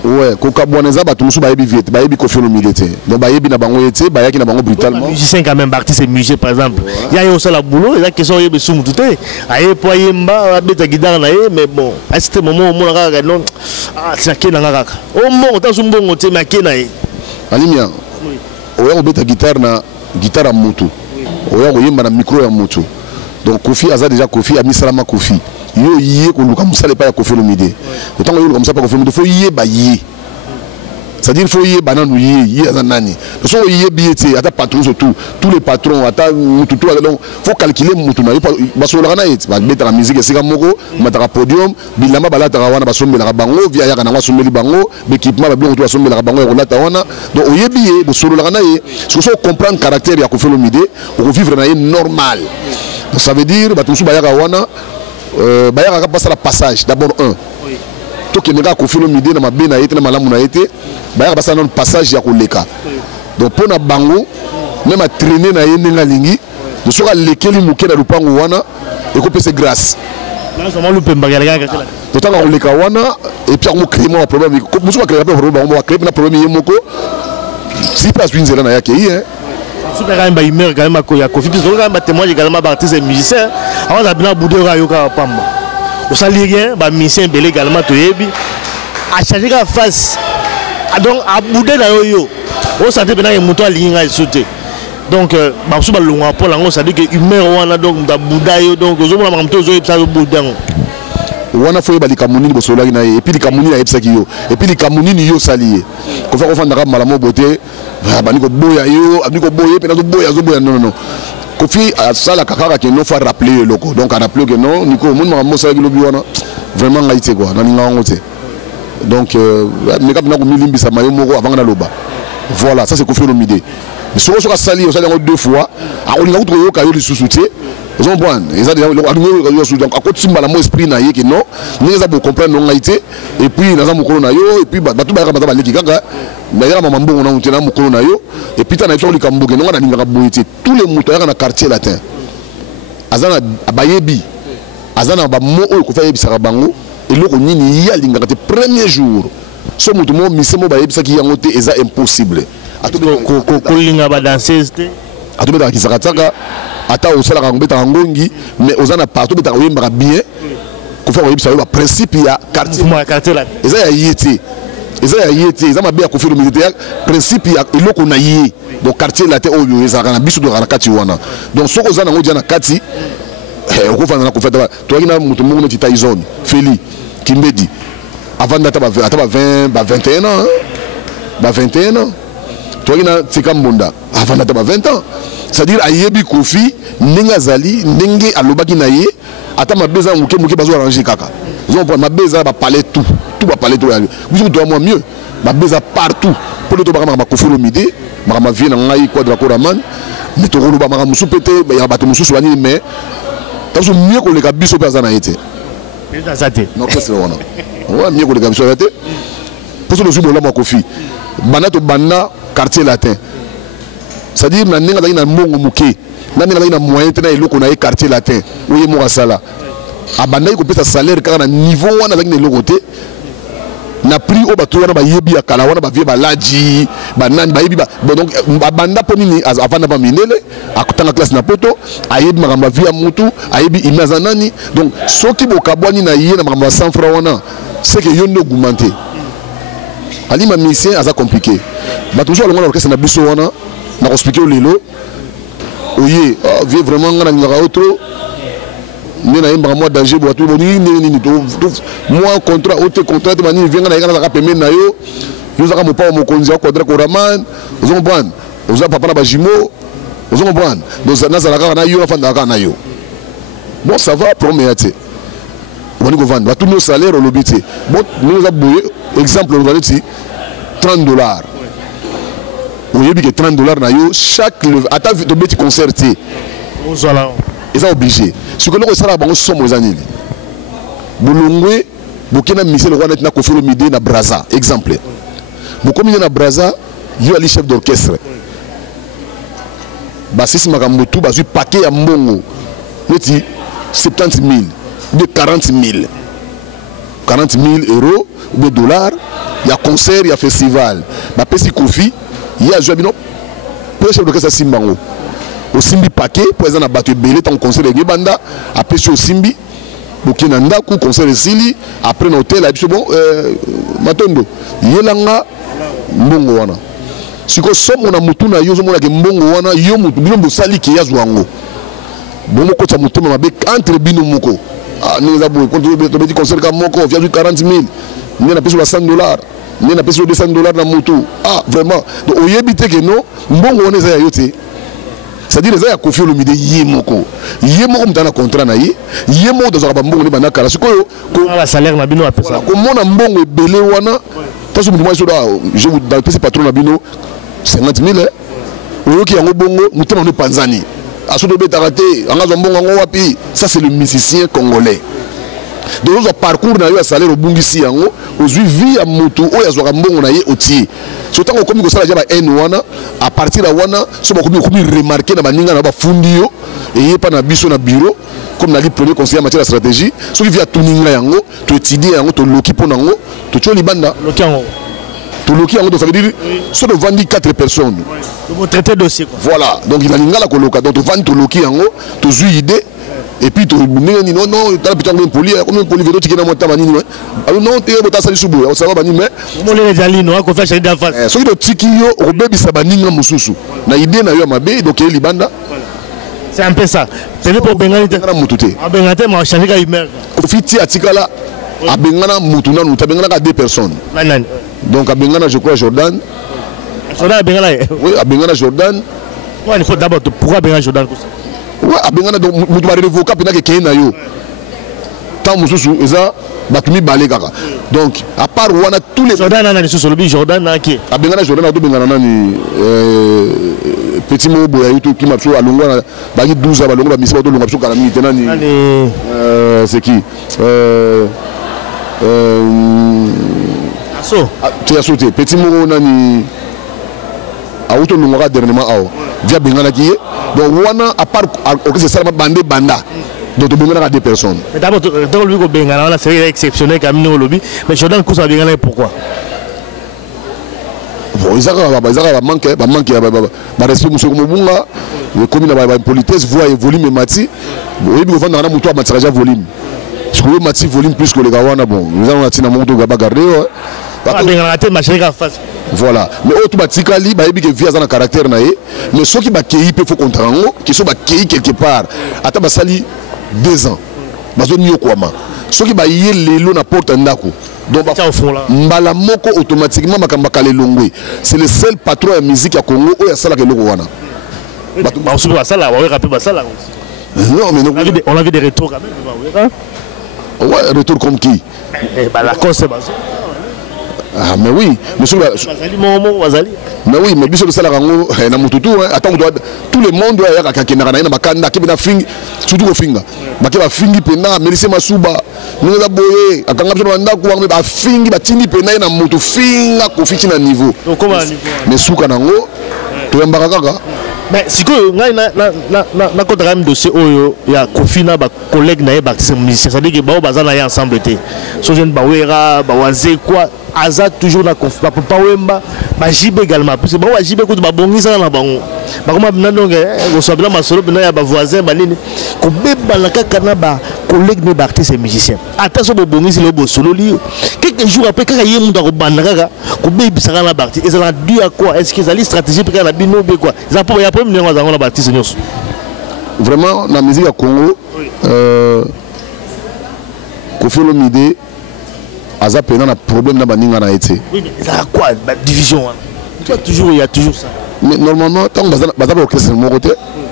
Ouais, koka boneza bateau musu ba yebi vite, ba yebi Kofi Olomide. Donc ba yebi na bango yete, ba yaki na bango brutalement. Musicien quand même artiste et musicien par exemple. Il y a aussi la boulot, il y a question yebi sous tout est. Aye po yemba beta guitare naïe mais bon, à ce moment on a non ah c'est qui na ngaka. Au moment on sumbo ngote mais qui naïe. Alimia. Oya obeta guitare à moto. Oya oyemba na micro ya moto. Donc Kofi aza déjà Kofi a mis salama Kofi. Yo yé ko luka musale pa ya Kofi Olomide. Autant yo luka musale pa Kofi Olomide faut yé ba yé. C'est-à-dire faut yé banane yé aza nani. So yé biété ata patron surtout tous les patrons ata mutu tout donc faut calculer mutu na ba so la na yé ba beta la musique sika moko mataka podium bilamba balata wana ba sombela ka bango via ya kana sombeli bango l'équipement ba bien to sombela ka bango ya kolata wana donc oyé bié bo solo la na yé so comprendre caractère ya Kofi Olomide ou vivre na yé normal. Donc ça veut dire ba tusu ba ya wana ba ya ka passer la passage d'abord un to ke nega Kofi Olomide na mabe na yete na malamu na yete ba ya passer un passage ya koleka. Donc pour na bango même à traîner na yé nga lingi de soka lekeli muke na lupango wana et ko pese grâce. Là ça m'a loupé mbagalaka ka la. D'autant qu'on leka wana et puis on crée un problème musu ba créer problème on va créer un problème yemoko si pas une zela na yake hein. Super quand même humeur quand même à Kofi puis quand même témoigne également artistes et musiciens avant d'abina boudé rayoka pamba. Au sali rien ba musicien belé également to yebi a changer la face donc a boudé na yo au santé bena muto alinga sauter. Donc ba so ba longa pour lango ça dit que humeur wana donc da boudayo donc zo mona mamto zo yebsa zo boudango. Wana foi ba likamuni bosola na et puis likamuni na yebsa kiyo et puis likamuni ni yo salié ko fa ko fa ndaka malamo boté ba ni ko boya yo ni ko boye pe na zo boya non Kofi a sala kakaka que non faut rappeler le loco donc a rappeler que non ni ko mon mo sala ki lobi wana vraiment ngaité quoi na ninga ngote donc mais quand na ko milimbi sa mayo moko avant na loba voilà ça c'est Kofi Olomide mais so so ka sali o sala deux fois a ko ninga ko yo ka yo lisusuté. Ils ont bon, ils ont donc à côté de mon esprit na yé que non, nous avons comprendre non ngaité et puis nous avons corona yo et puis batu ba ba leki kaka mais ya maman bon on a utena mukolo na yo et puis tana toli kamboke non na ninga boyete tous les moutons na quartier latin azana abayebi azana ba mo o ko fa yebisa bango et loko nini ya linga te premier jour so mutu mo misemo ba yebisa ki yango te eza impossible ko linga ba danseuse te atobe ta kisakataka ata osala ka ngobeta ngongi mais ozana partout beta oyemba bien ko fa oyebisa ba principe ya quartier là eza ya yete eza mabe ya Kofi Olomide principe ya eloko na yé donc quartier là te oyo eza kana biso do kana kati wana donc soko ozana ngodia na kati ko fa na ko feta to kina mutu mungu neti Tyson Feli Kimbedi avant d'ata ba 21 ans ba 21 ans to kina Tsika Mbonda avant d'ata ba 20 ans. C'est-à-dire ayebi Kofi ndenge azali ndenge alobaki na ye ata mabeza muke bazo arranger kaka. Ils ont mabeza ba parler tout ba parler tout. Vous doit moi mieux. Mabeza partout. Pour le to ba Kofi Olomide, ma vie na ngai quoi de la Koraman, mais to rolo ba musu pété ya bato musu soigner mais tazo mieux ko le kabiso pesa na été. Pesa zate. Non que c'est wana. Ouais mieux ko le kabiso été. Pour ce le jour là Kofi. Bana to bana quartier latin. C'est-à-dire na ninga na mbongo muke na ninga na moyen tena eloko na quartier latin oye mo sala abanda ko pesa salaire kaka na niveau wana avec les logoté na prix o bato wana ba yebi ya kala wana ba vie ba laji ba nani ba yebi ba donc abanda poni ni avant ba minele akutanga classe na poto ayebi makamba vie ya mutu ayebi imaza nani donc soki bokabwani na ye na makamba 100 francs wana c'est que yo ndo augmenté ali ma musicien aza compliqué ba toujours le orchestre na biso wana na expliquer au lelo oye vieux vraiment ngana ngara autre ni na yemba moi danger bo tout boni ni moi contrat autre contrat mani vient ngana ngana ka pembe na yo yo zaka mo pa mo konzi ko dra ko raman ozo comprendre ozo papa na ba jimo ozo comprendre donc na za la na yo na fanda ka na yo bon ça va promettre on va vendre tous nos salaires au lobité bon nous avons exemple on va dire $30 on y a que $30 na yo chaque attends de petit concerté voilà ils sont obligés ce que nous ça la banque somme aux années bolongwe bokena mission le roi na Koffi Olomide na Brazza exemple bokomi na Brazza yo ali chef d'orchestre bassiste makambo tout bazui paquet ya mbongo neti 70 000 de 40 000 euros ou de dollars. Il y a concert, il y a festival. Ma pesi Koffi, il y a joué bino. Pour le chef d'orchestre Simbango. Au Simbi paquet, pour exemple, battu belé ton concert de Gebanda, après au Simbi, Bukina Ndaku, concert de Sili, après l'hôtel, et puis bon, Matondo. Yelanga, Mbongo wana. Si ko somme on a mutuna yo zo mona ke Mbongo wana yo mutu bino bosali ki ya zwango. Bon moko cha mutema mabe entre bino moko. Ah nous avons quand tu petit concert comme moko via 40 000. Ni na pesi $100. Ni na pesi $200 na mutu. Ah vraiment. Donc oyebite ke no Mbongo wana za yote. C'est-à-dire les a Koffi Olomide yemoko. Yemoko mtana contrat na ye. Yemoko dozo ba Mbongo ni bana kala. Sikoyo ko la salaire na bino apesa. Ko mona Mbongo ebele wana. Parce que moi je vous dans le patron na bino 50 000 oyoki yango bongo mutema no Panzani asoto betarate angazo mbongo ngo wapi. Ça c'est le musicien congolais. Donc le parcours na yo ya salaire obungisi yango ozui vie ya mutu oyo azwaka mbongo na ye otie sotango okomi kosala ja ba n wana à partir ya wana so bakomi remarquer na baninga na bafundi yo eye pa na biso na bureau comme na li premier conseiller en matière de stratégie soki via tuninga yango to étudier yango to loki pona yango to tio libanda loki yango to loki yango, donc ça veut dire so to vandi 4 personnes vous traitez dossier quoi. Voilà, donc il a lingala koloka donc to vandi to loki yango to zui idée. Et puis tu dis non non tu as peut-être un poli comme un poli vélo qui n'a monté manini alors non tu es bota sali subu on ça va bani mais on les jali no ko fa chali d'affaire so to tikio obebisa baninga mususu na idée na yo mabe donc il libanda c'est un peu ça c'est pour bengani na mutute a bengate ma chali ka humain ofiti atikala a bengana mutuna no tabengana ka 2 personnes nan donc a bengana je crois Jordan a bengana oui a bengana Jordan ouais il faut d'abord pourquoi bengana Jordan ouais abengana donc mutu ba revoka pena ke kena yo tant mususu eza batumi balé kaka donc à part wana tous les Jordan na sur le Jordan na ki abengana Jordan to bengana nani petit mot boya yuto ki mapso alongwa ba 12 ba longo ba misi ba to longo mapso kala minute nani c'est qui aso tu as sauté petit mot nani auto longo dernièrement awo via bengana ki donc wana à part ok c'est ça bandé banda donc tu bengana 2 personnes mais d'abord dans le bengana là c'est exceptionnel quand même au lobby mais Jordan ko ça bengana pourquoi bon ils ont manqué ba respect monsieur Mobunga comme na ba politesse voix et volume mati oui bi vendre na muto a matiraja volume parce que mati volume plus que les gawana bon nous allons atina monto ga bagarder bengana te machine ka face. Voilà, mais autre batikali ba yebi ke via dans caractère na ye mais ceux qui ba kei peut faut contrango qui sont ba kei quelque part ata ba sali 2 ans bazo nyo kwama ceux qui ba yé lelo na porte ndako donc mbala moko automatiquement makamba kale longwe c'est le seul patron de musique à Congo oya sala ke loko wana ba osu ba sala wa rapper ba sala non mais on a vu des retours quand même ouais retour comme qui bah la cause c'est ba. Ah mais oui, monsieur mais oui, mais biso sala rango na mututu attends tout le monde doit ya ka kenara na bakanda ke na fingi surtout ko finga ba fingi pena Melise Masuba ninga boye akanga biso banda ko ba fingi ba tindi pena na mutu finga ko fiti na niveau mais suka nango to yambaka kaka mais sikoyo ngai na ko même dossier oyo ya Koffi na ba collègue na ye ba artiste musicien c'est-à-dire que ba bazana ya ensemble té so jeune ba wera ba waze quoi aza toujours na conflit papa wemba ba jibe également parce que ba jibe ko ba bongisa na bango ba koma bina donc ko sobela masolo bina ya ba voisin ba nini ko beba la kaka na ba collègue ne ba artiste musicien attention bo bongisi le bo solo li quelques jours après kaka yemu da ko banda kaka ko bebisa na ba artiste ezala dû à quoi est-ce que ezali stratégie pour na bino be quoi za pour ya premier ngo za ngo na ba artiste nyos vraiment la musique à Congo Koffi Olomide aza pena na problème na baninga na été. Oui, mais ça a quoi la division hein? Toujours il y a toujours ça. Mais normalement tant baza orchestre mon côté,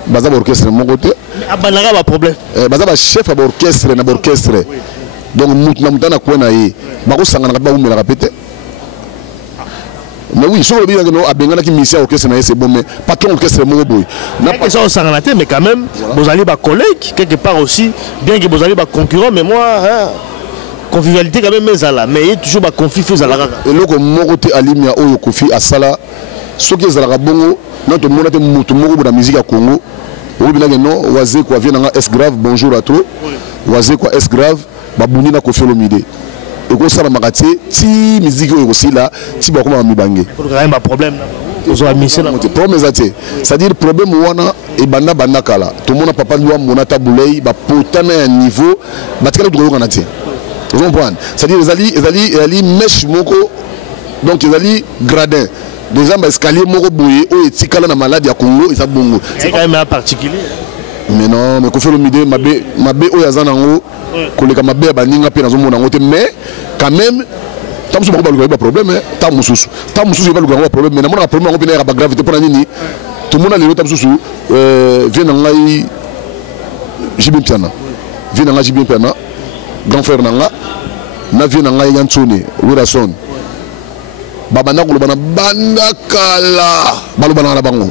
baza orchestre mon côté. Mais abanaka ba problème. Baza chef à orchestre na orchestre. Donc mutna ko na ye. Ba ko sangana ba umela répéter. Mais oui, sur le bien que nous abengana qui mission orchestre na c'est bon mais patron orchestre mon boy. Na pas ça sangana mais quand même vous allez ba collègue quelque part aussi bien que vous allez ba concurrent mais moi hein convivialité quand même ezala mais il y a toujours ba conflit ezala kaka eloko moko te alimia oyo Koffi asala soki ezala bongo notre mona te mutu moko na musique ya Congo obi na non waze kwa vient na S grave bonjour à toi waze kwa S grave babundi na Koffi Olomide et ko sala makati ti musique oyo kosila ti ba koma mibange pour quand même pas problème ozo amisé na problème zate c'est-à-dire problème wana e banda kala tout monde papa lwa mona tabulei ba potana ya niveau batikala duko kana te. Vous comprenez? C'est-à-dire ils allaient mèche moko donc ils allaient gradin des gens escalier moko boye o etikala na malade ya Congo isa bongo c'est quand même un particulier mais non mais Koffi Olomide mabe o yazana ngo koleka mabe baninga pe nazo mona ngote mais quand même tam so ba ba problème tam mususu ba ba problème mais na mona problème ngo pe na ba gravité pour nini tout le monde a le tam susu vient na ngai Jibin Piana vient na ngai Jibin Piana grand frère nanga na vie nanga yantsone Wilson babana ko lobana banda kala balobana na bango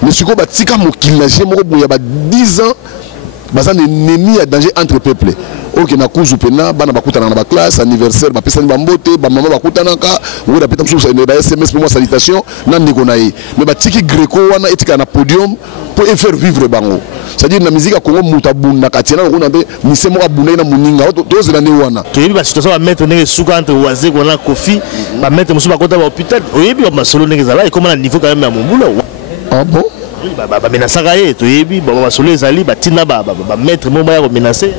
mais siko batika mokili na jemo boya ba 10 ans bazana ennemi à danger entre peuple OK na kuzu pena bana bakutana na ba classe anniversaire ba pesa ni bambote ba mama bakutana ka wera peta msusa ne ba SMS pour moi salutation na ndeko na ye mais batiki greco wana etika na podium pour faire vivre bango c'est-à-dire na musique ya Congo mutabunda katina ko na misemo abunda na muninga to zela ne wana to yebi ba situation ba mettre ne suka entre waze ko na Koffi ba mettre musu ba kota ba hôpital oyebi ba masolo ne zala et comment na niveau quand même ya mombula ah bon ba menasaka ye to yebi ba masolo ezali ba tina ba mettre mo ba ya ko menacer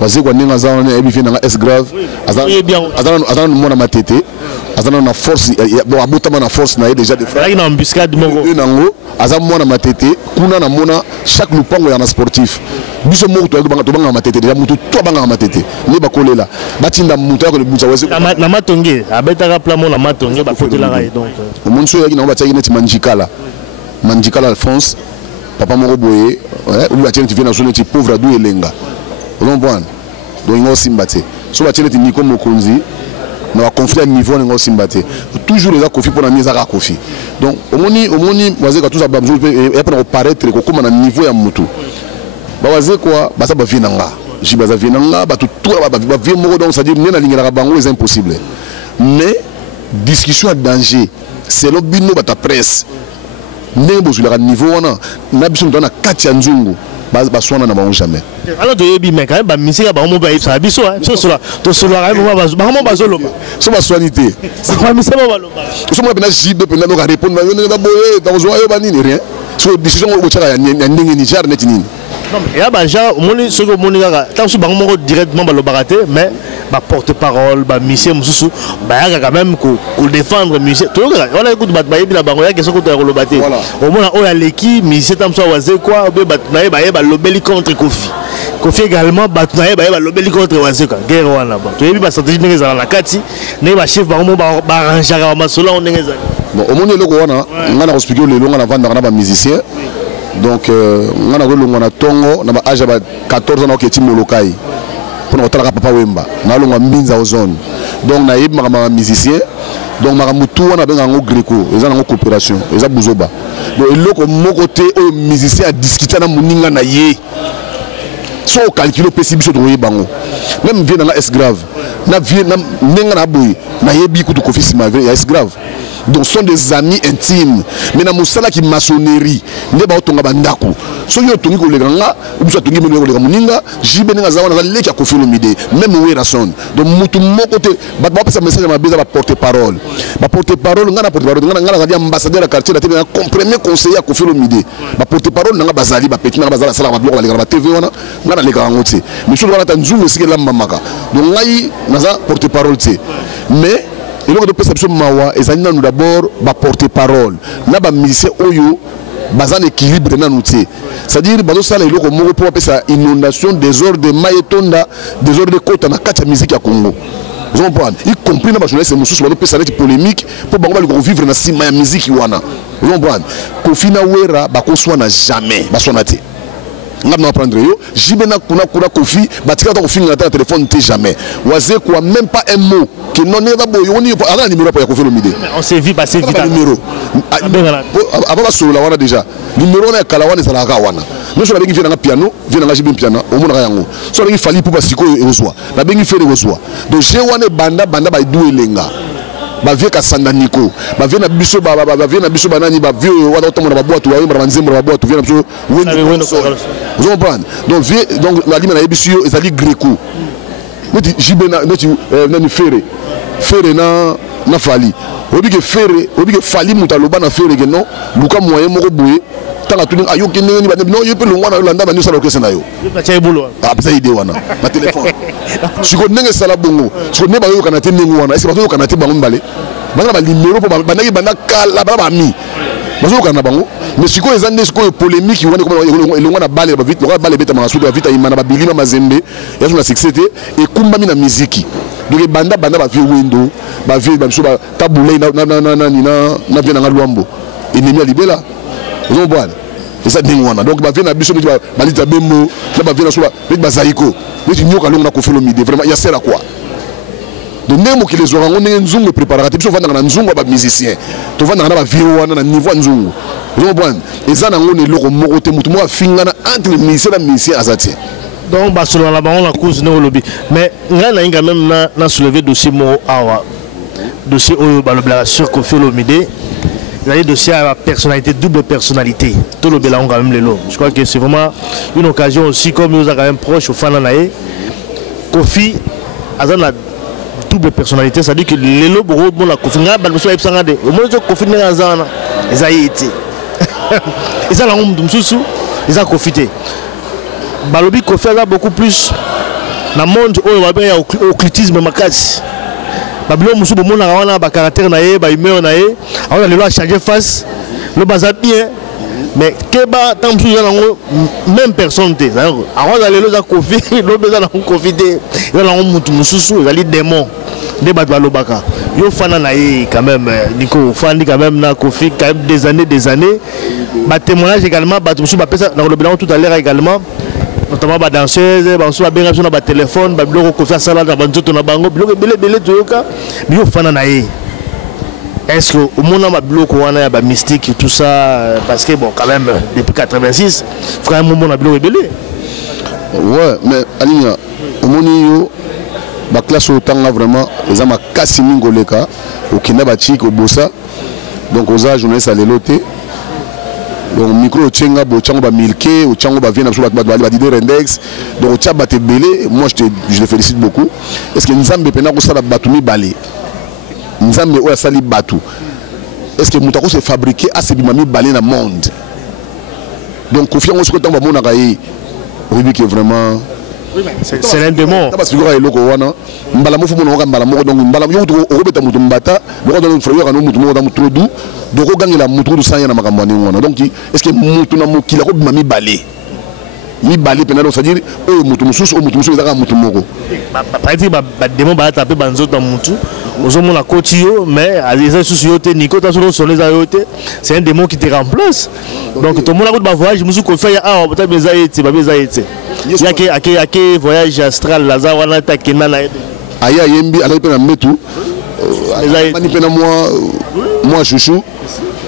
waze ko ninga za na ebi fina S grave azana mona matete azana na force bon abutama na force na déjà de frère na embuscade moko nango azana mona matete kuna na mona chaque lupango ya na sportif biso moko to banga matete déjà mutu to banga matete ne bakolela batinda mutu ko le bucha waze na matonge abetaka plamo na matonge ba fotela ka donc omonso yaki na bataki net manjikala Alphonse papa moko boye ou la tienne tu viens na zone ti pauvre adu elenga on voit donc ngo simbate so ba tienne ti Nico Mokonzi na conflit à niveau ngo simbate toujours les Koffi pour na mieza ka Koffi donc omoni waze ka tout ça besoin et après paraître ko comme na niveau ya mutu ba waze quoi ba ça ba vinanga jibaza vinanga ba tout ba vie moko donc ça dit nena lingela bango est impossible mais discussion à danger c'est le bino ba ta presse nebo sur le niveau wana na biso ndona kati ya nzungu ba swana na bango jamais alors de yebi mais quand même ba misika ba mo ba yisa biso so sola to sola ba mo ba zolo so ba swanité c'est pas misika ba loba so mo na jibe pe na no répondre na boye dans zo ayo ba nini rien so décision o tshaka ya ndenge ni jar net nini non mais ya ba ja moni ce que moni kaka tant so ba mo directement ba loba raté mais ba porte-parole ba misé mususu ba ya quand même ko défendre misé to wala écoute ba yebi la bango ya ke soko to ya loba té au moins o ya leki misé tam so waze quoi be ba na ba lobeli contre Koffi également ba na ba lobeli contre waze quoi guerre wana ba to yebi ba stratégie ndenge za na kati ne ba chef ba mo ba arranger ba masolo on ndenge za bon au moins loko wana ngana ko expliquer le longa na vendre na ba musicien donc ngana ko longa na tongo na ba âge ba 14 ans ok ti molokai pour notre papa wemba na longa mbinza ozone donc na yeb ma musicien donc ma mutu wana benga ngo greco eza ngo coopération eza buzoba donc eloko moko te o musicien a discuter na muninga na ye so calculer possible so to bango même vient dans la S grave na vie na nenga na boy na yebi kutu Kofi sima c'est grave. Donc sont des amis intimes. Mais na musala qui maçonnerie nde ba otonga bandako. So yo tongi ko leganga ou so tongi mo ko lega muninga jibe nga zawana za leki Kofi Olomide même we rason. Donc mutu moko te ba pesa message ma beza ba porter parole. Ba porter parole nga na porter parole nga na ambassadeur à quartier na te na premier conseiller à Kofi Olomide. Ba porter parole nga bazali ba petit nga bazala sala ba bloko ba lega ba TV wana nga na lega ngote. Monsieur wana tanzungu sike la mamaka. Donc ngai naza porter parole te. Mais et donc de perception mawa ezalina nous d'abord ba porter parole na ba musicien oyo bazan équilibre na nous tie c'est-à-dire bazo sala eloko moko pour apesa inondation désordre mayetonda désordre kota na kati ya musique ya Congo vous comprenez y compris na ba journaliste mususu bazo pesa net polémique pour bango ba vivre na sima ya musique wana vous comprenez Kofi na wera ba koswa na jamais ba sona te ngam prendre yo jibena kuna Kofi batika ta Kofi ngata téléphone te jamais wazé quoi même pas un mot que non n'est pas boyo ni ala numéro pour Kofi Olomide on s'est vu passer vite numéro avant la solo la wana déjà numéro na kala wana sala ka wana nous sur la bengi vient na piano vient na jibe piano au mona yango so la bengi fali pour basiko ezwa la bengi fere ezwa donc je wana banda ba du elenga ba vie ka sanda niko ba vie na biso ba vie na biso banani ba vie wana otomo na ba boîte wa ba nzembo ba boîte vient na biso vous comprenez donc vie donc la lima na ebisio ezali greco neti jibena neti nani fere na fali obi ke fali mutaloba na fere ke non luka moyen moko boye tanga tuni ayoki nini ba non yepe longwana landa ba nyosala okese na yo ba tshai bulo ah pesa ide wana ba téléphone siko nenge sala bongo siko ne ba yo kana te nenge wana est-ce que ba yo kana te bango mbale bana ba numéro po ba naki bana kala ba mi bazo kana bango mais siko ezande siko polémique wana ko elongo na balle ba vite ba balle beta masudu ba vite imana ba bilima mazembe ya na succès et kumbami na musique donc banda ba vie window ba vie ba ba tabulé na vie na luambo ennemi libela vous comprenez et ça dingwana donc ba vie na biso ba lita bembo na ba vie na soba ba zaiko mais nyoka longa na Kofi Olomide vraiment il y a sert à quoi donc nemo ki les orango ne nzungu préparatif so vanda na nzungu ba musicien to vanda na ba vie wana na niveau nzungu vous comprenez et ça na ngone loko moko te mutu mo afingana entre musicien na musicien azati donc Barcelone la baron la cause ne lobby mais ngana inga même na soulever dossier mo awa dossier oyo ba le sur Kofi Olomide il dossier à la personnalité, double personnalité. Tout le bélan quand même les lots. Je crois que c'est vraiment une occasion aussi, comme nous avons quand même proche au Fananae. Kofi a la double personnalité, c'est-à-dire que les lots, bon, la Kofi n'a pas besoin de s'en aller. Au moins, Kofi n'a pas besoin de s'en aller. Ils ont la honte de sous, ils ont profité. Balobi Kofi a beaucoup plus dans le monde où il y a occultisme makasi. Babylon musu bomo na wana ba caractère na ye ba humeur na ye on a le droit changer face le bazar bien mais keba tant musu na ngo même personne te avant d'aller le za Kofi le besoin na Kofi te il na mutu mususu il a démon de ba lobaka yo fana na ye quand même Nico fandi quand même na Kofi quand même des années ba témoignage également ba musu ba pesa dans le bilan tout à l'heure également notamment ba danseuse ba so ba benga so na ba téléphone ba biloko Kofi asala na ba nzoto na bango biloko belé toyoka bio fana na ye est-ce que au monde ba biloko wana ya ba mystique tout ça parce que bon quand même depuis 86 frère moment na biloko belé ouais mais alinya au monde yo ba classe otanga vraiment les ama kasi mingoleka okina ba chiko bossa donc aux âges journaliste à l'éloté donc micro tchenga bo tchango ba milke ou tchango ba vient sur ba dider index donc tcha ba te belé moi je le félicite beaucoup est-ce que nzambe pena ko sala batu mi balé nzambe o sali batu est-ce que mutako se fabriquer assez bimami balé na monde donc confiance ce que tant ba mona kai oui que vraiment c'est l'un des mots parce que il loko wana mbala mo fu mona mbala mo donc mbala yo o beta mutu mbata bo do frère no mutu mo da mutu du donc o gangela mutu du sanya na makambo ni wana donc est-ce que mutu na mokila ko bimami balé mi balé pena donc c'est-à-dire o mutu mususu ezaka mutu moko par exemple ba démon ba taper banzo dans mutu ozomo na kotio mais azisa susu yote niko ta solo soles ayote c'est un démon qui te remplace donc tout le monde a ba voyage musu ko fait ah peut-être beza yete ba beza yete yake voyage astral laza wana ta kena na aya yembi ala pena metu mani pena moi chouchou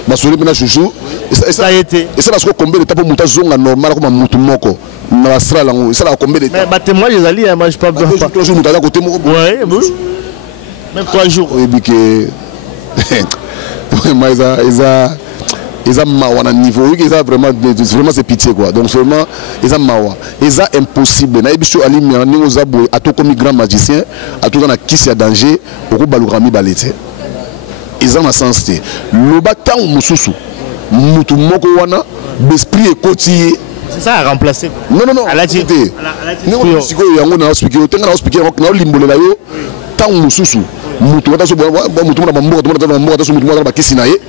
basoli pena chouchou et ça parce que combien d'étapes muta zonga normal comme mutu moko na Astral lango ça la combien de temps? Mais témoignage les alliés moi je pas bien. 3 jours nous à côté mon. Ouais, même 3 jours. Et puis que mais ils ont mawa niveau oui ils ont vraiment c'est pitié quoi donc seulement ils ont mawa ils ont impossible na ebiso alimi ni ozabo ato comme grand magicien ato na kisi ya danger oko balurami balete ils ont un sens te le batan mususu mutu moko wana l'esprit est côtier c'est ça à remplacer non à la tite ni siko yango na expliquer tenga na expliquer na limbolela yo tan mususu mutu wata so mutu na bambo to na bambo to so mutu na ba kisi na ye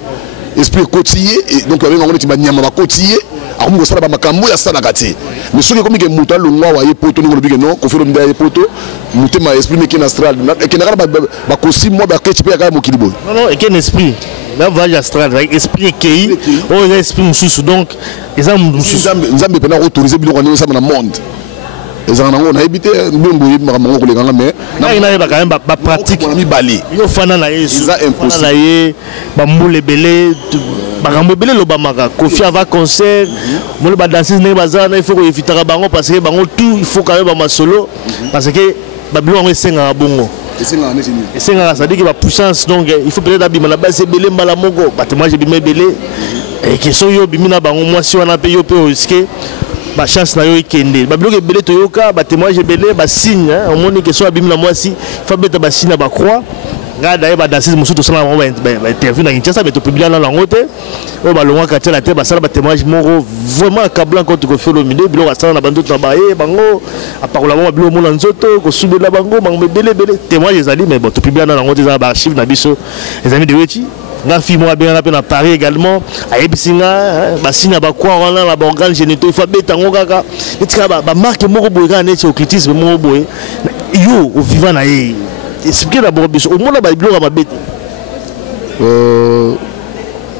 esprit côtier et donc avec on est banyama ba côtier akomo sala ba makambo ya sala kati mais soki comme que mutu alongwa wa ye poto ni lobi que non ko felo mda ye poto mutu ma esprit mais qui astral et na ba kosi mo ba kechi pe ka mo kilibo non et quel esprit là voyage astral avec esprit qui oh esprit mususu donc ils ont mususu nzambe pena autoriser biloko ni ça dans le monde ils en ont habité mbembo makambo ko lekanga mais na ba quand même ba pratique mi bali yo fana na yesu ça impossible na ye ba mbule belé bakambo belé lo ba maka Kofi ava concert mo ba danseuse ne bazana il faut ko yefitaka bango parce que bango tout il faut quand même ba masolo parce que ba bilo ngo esenga bongo esenga ça dit que ba puissance donc il faut peut-être abima na base belé mbala moko ba moi j'ai bimé belé et que so yo bimina bango moi si on a payé peu risqué ba chance na yo ikende ba bloque belé toyoka ba témoignage belé ba signe on moni que so abimi na moi si fa beta ba signe ba croix nga d'ailleurs ba danseuse musu to sala ba interview na Kinshasa ba to publier na langote o ba longa katia la te ba sala ba témoignage moko vraiment accablant quand ko fait le milieu bilo ba sala na bando to ba e bango a parola ba bilo mo na nzoto ko subela bango bango belé témoignage ezali mais bon to publier na langote za ba archive na biso les amis de Wechi nga fi moi bien na Paris également ayebisinga basina ba quoi wana la organe génitaux il faut beta ngo kaka etika ba marque moko boye kana neti occultisme moko boye yo au vivant na ye expliquer d'abord biso au monde ba biloko ba beta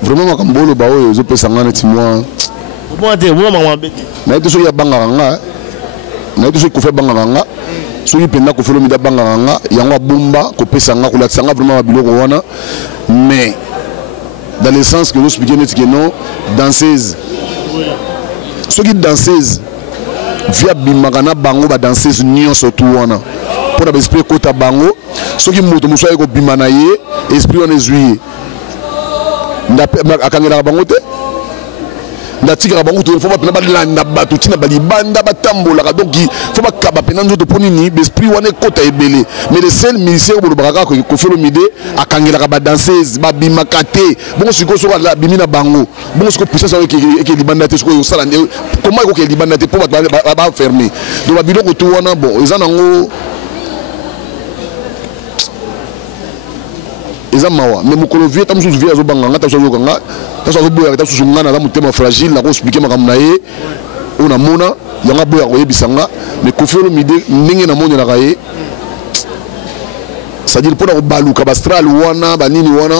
vraiment makambolo ba oyo zo pesa ngana ti moi moi de moi mama beta na eto so ya bangaka nga na eto so ko fe bangaka nga soki penda ko felo mida bangaka nga yango bomba ko pesa nga ko lakisa nga vraiment ba biloko wana mais dans le sens que nous expliquons que non danseuse ceux qui danseuses via bimagana bango ba danseuse nion surtout wana pour la esprit kota bango ceux qui moto muso ko bimana ye esprit on ezuye nda akangela bango te ndatika bango to faut pas pena balanda batu tina balibanda batambola donc faut pas kaba pena nzoto ponini l'esprit wana kota ebele mais les seuls musiciens ko bolobaka ko felo mide akangela ba danseuse ba bimakate bon siko so la bimina bango bon siko puissance ke libanda te siko sala comment ko ke libanda te pour ba fermer donc ba biloko to wana bon ezanango ezamawa mais mokolo vie tam sous vie azobanga ngata so yokanga ta so boya ta sous ngana la mutema fragile la ko expliquer makambo na ye ona mona yanga boya ko yebisanga mais ko felo mide ninge na mona na kaye ça dit pour la baluka bastral wana banini wana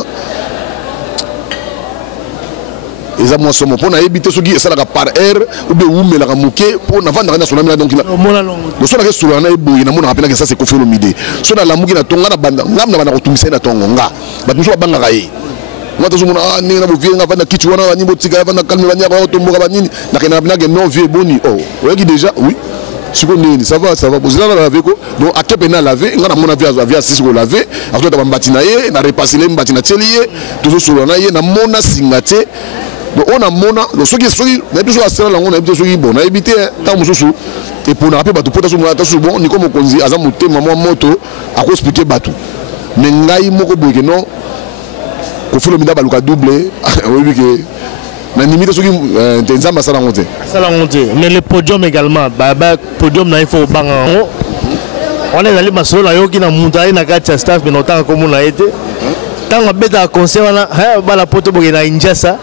ezamwa somo pour na ebité so gi sala ka par air ou be umela ka muke pour na vanda na sonamela donc la mona longo so na ke sura na eboyi na mona apena que ça c'est ko felo mide so na lamuki na tonga na banda ngamna bana ko tumisa na tongo nga batu so banga kaye ngata so mona ni na bovie nga vanda kitu wana nyimbo tika vanda kalme banya ba otomboka banini na kena bina ke non vie boni oh oyoki déjà oui siko nini ça va bozila na laver ko donc akepe na laver nga na mona via sisi ko laver ato ta mbati na ye na repasser le mbati na telier toujours solo na ye na mona singate donc on a mona le soki na biso asala lango na biso soki bon na ebité ta mususu et pour na rappeler batu pota so mona ta so bon ni comme konzi aza motema mwa moto ako expliquer batu mais ngai moko boye que non ko felo mida baluka double oui que na nimite soki nzamba sala ngote mais le podium également ba podium na il faut banga on est allé masolo na yoki na muntai na kati staff mais notanga comme on a été tant on beta concert wana ba la poto boye na Kinshasa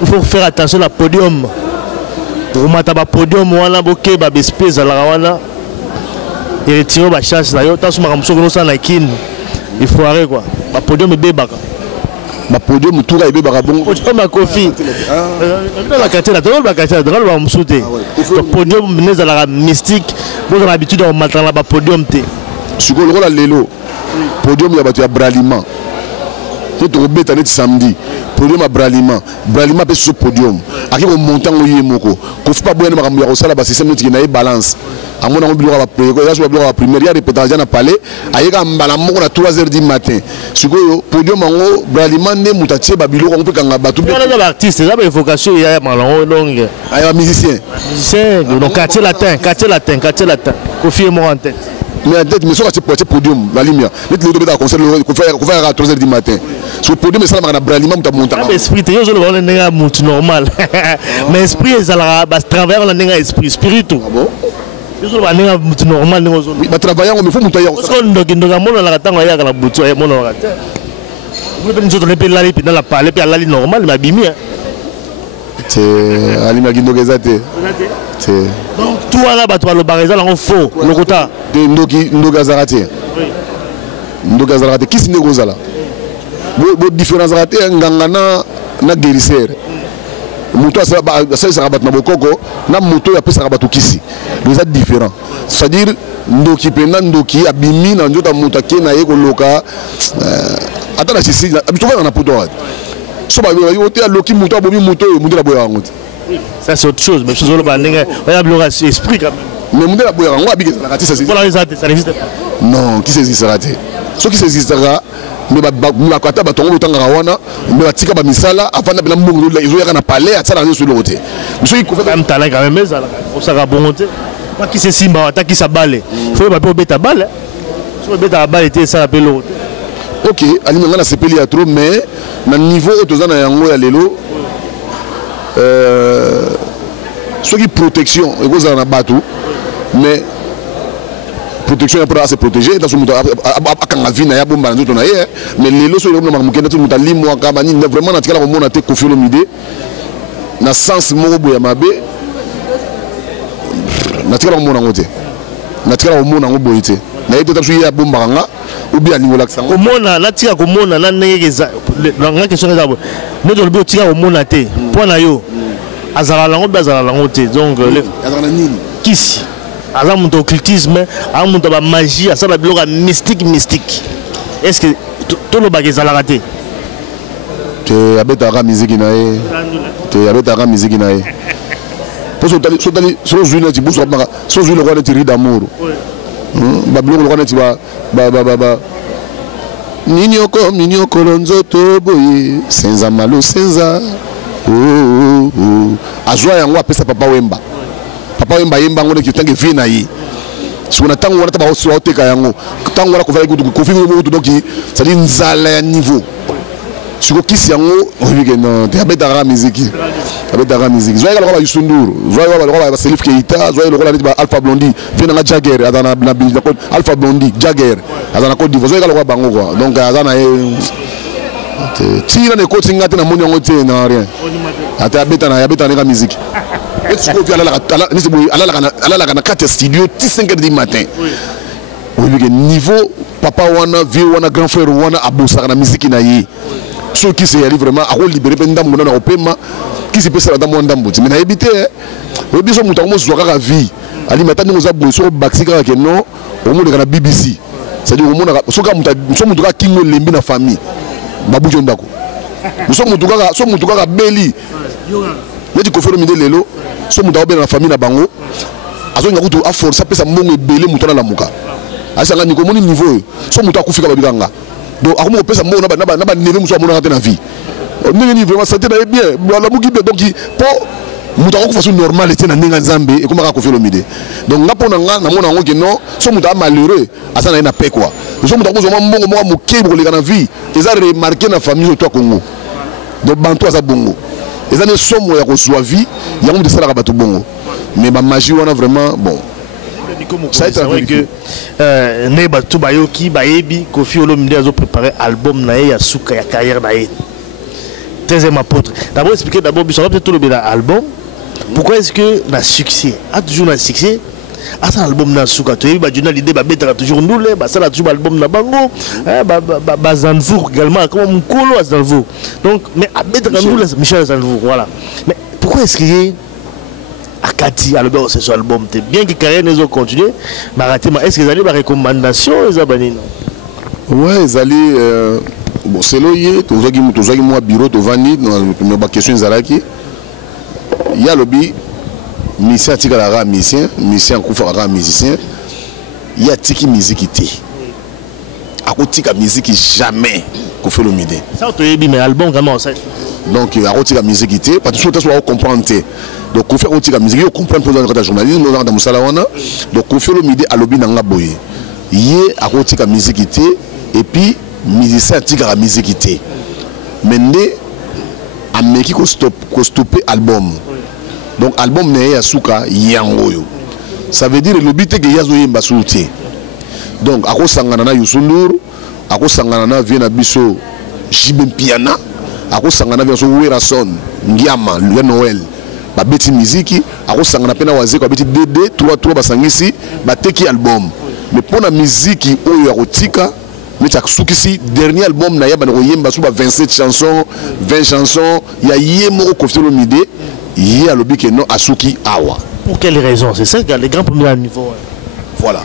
il faut faire attention à podium pour mata ba podium wana boke ba espèce la wana et retirer ba chance na yo tant suma comme so ko na kin il faut arrêter quoi ba podium bebaka ba podium toura ebe baka bon podium ma Kofi la katela to ba katela dans ba msute le podium neza la mystique bon on a l'habitude on matala ba podium te siko la lelo podium ya batu ya braliment tu beta net samedi podium à Bralima peut sur podium aki ko montant o yemoko ko fa boyana makambo ya ko sala ba système noti na balance amona on biloko ba préco ya so biloko ba première ya répétation na palais ayeka mbala moko na 3h du matin sikoyo podium ngo Bralima ne mutatie ba biloko on peut kanga batu on a artiste ça ba vocation ya malongo donc ay musicien donc quartier latin Kofi mo en tête. Mais en tête, mais sur le podium, la lumière. Les deux bêta concert, qu'on fait à 3h du matin. Sur le podium, ça m'a Bralima, tu as monté. Esprit, tu as un monte normal. Mais esprit, ça va travers le esprit spirituel. Ah bon? Tu as un monte normal. Oui, mais travaillant, on me faut monter. Parce qu'on doit la ratang, il y a la boutique, il y a mon orateur. Vous pouvez nous donner la lippe dans la palais, puis la lippe normale, mais bimi. C'est Alima Guindogezate. Donc, toi là, tu as le barézal en faux, le quota. Ndogazarate. Ndogazarate. Qui c'est Ndogazala? Votre différence raté, ngangana na guérisseur. Moto ça sera battu na bokoko, na moto ya pesa rabatu kisi. Deux êtres différents. C'est-à-dire ndoki pena ndoki abimi na njota mutake na yeko loka. Attends na sisi, habituellement na poto. So ba yo te loki moto abomi moto moto la boya ngoti. Ça c'est autre chose, mais chose le bandingue, on a bloqué esprit quand même. Mais moto la boya ngwa bige na kati ça c'est. Voilà ça n'existe pas. Non, qui sait raté. Ce qui existera mais ba kwata ba tongo tanga wana mais ba tika ba misala afana bela mbongo la izo yaka na palais atsala sur le côté. Monsieur il faut même talent quand même ça là. On ça va bonté. Pas qui c'est simba attaque qui ça balle. Faut pas pour beta balle. Sur beta balle était ça appelle l'autre. OK, ali ngana sepeli ya trop mais na niveau otozana yango ya lelo ce qui protection et cause na batu mais protection pour se protéger dans son akanga vina ya bomba nzoto na ye mais lelo so yobona makukenda tu mutali mo akabani vraiment na tikala ko mona te Kofi Olomide na sens mo boya mabe na tikala ko mona ngote na tikala ko mona ngoboyite na yeto ta suya bomba nga ou bien niveau l'accent ko mona na tika ko mona na ngeza nga question za bo ne do le tika ko mona te pona yo azala lango bazala lango te donc azala nini kisi azala muto occultisme a muto ba magie asala biloko mystique est-ce que to lo bageza la raté te abeta musique na ye te abeta musique na ye parce que so joue na tibu so ba so joue le roi de Thierry d'amour ba biloko le roi de ba nini oko lonzoto boye senza malo senza azwa yango apesa papa wemba yemba ngone kitange vina yi sona tango wana taba so oteka yango tango wana kovela kutu Kofi Olomide donc ça dit nzala ya niveau siko kisi yango obike non te abeta musique zoya la ba Yusunduru zoya la ba Selif Keita zoya la ba Alpha Blondy vina nga Jagger adana na billet Alpha Blondy Jagger adana Côte d'Ivoire zoya la ba bango quoi donc adana tira ne coaching ngate na moni yango te na rien ata abeta na musique est-ce que ala la 4 studio 5h du matin oui niveau papa wana vieux wana grand frère wana abosa na musique na yi ceux qui se ali vraiment a libérer pendambo na opema qui se peut ça dans ndambo mais na ebité oui biso muta mo zwa ka vie ali matani ngoza boso baxika ke non au monde na BBC c'est à dire au monde soka muta ka kingo lembi na famille babu jondako so mutu ka beli neti Kofi Olomide lelo so mutu abela na famille na bango azonga kutu a force pesa mbongo ebele mutu na lamuka asanga ni komoni niveau so mutu akufika babikanga donc akomo pesa mbongo na ba neve musu amona na vie ndenge vraiment santé na bien la muki bien donc po mutu akufa so normal ete na ndenge nzambe e komaka Kofi Olomide donc ngapona nga na mona ngo ke non so mutu a malheureux asana na paix quoi so mutu akozoma mbongo mo moke bo leka na vie eza remarqué na famille to Congo donc bantu aza bongo eza ne somo ya kozwa vie yango de sala ka bato bongo mais ma magie wana vraiment bon ça est vrai que ne bato bayoki bayebi Kofi Olomide azo préparer album na ye ya suka ya carrière na ye 13e apôtre d'abord expliquer d'abord biso peut-être tout le album pourquoi est-ce que na succès a toujours na succès à cet album na suka to yebi ba journal l'idée ba bettra toujours ndule ba sala toujours album na bango ba Zanvour également comme mkolo à Zanvour donc mais à bettra ndule Michel Zanvour voilà mais pourquoi est-ce qu'il Akati alors c'est son album bien que carrière ne continue mais est-ce qu'ils allaient la recommandation les abanino ouais ils allaient Bon, c'est loyer, tu as moi bureau, tu vas ni, ma question est il y a le bi, musicien tika musicien koufa musicien, il y a tiki musique qui à côté de musique jamais qu'on fait le midi. Ça tu es bien mais album vraiment ça. Donc à côté de musique qui était, parce que tout ça comprendre. Donc qu'on fait côté de musique, on comprend pour le journalisme dans musalawana. Donc qu'on fait le midi à l'obi nanga boye. Yé à côté de musique qui était et puis musicien tika musique qui était. Maintenant à meki ko stopper album. Donc album n'est ya suka yango. Ça veut dire l'obi te que yazo yemba souti. Donc à cause sangana na Youssou à cause sangana na Viena Bisso Jibem Piana à cause sangana vient so Werason Ngiama le Noël ba beti musique à cause sangana pena waze ko beti DD 3 basangisi ba teki album mais pour la musique oyo ya kotika mais ta sukisi dernier album na ya ba yemba so ba 27 chansons 20 chansons ya yemo ko fitelo mide yi alobi ke non asuki awa. Pour quelle raison? C'est ça les grands premiers à niveau. Voilà.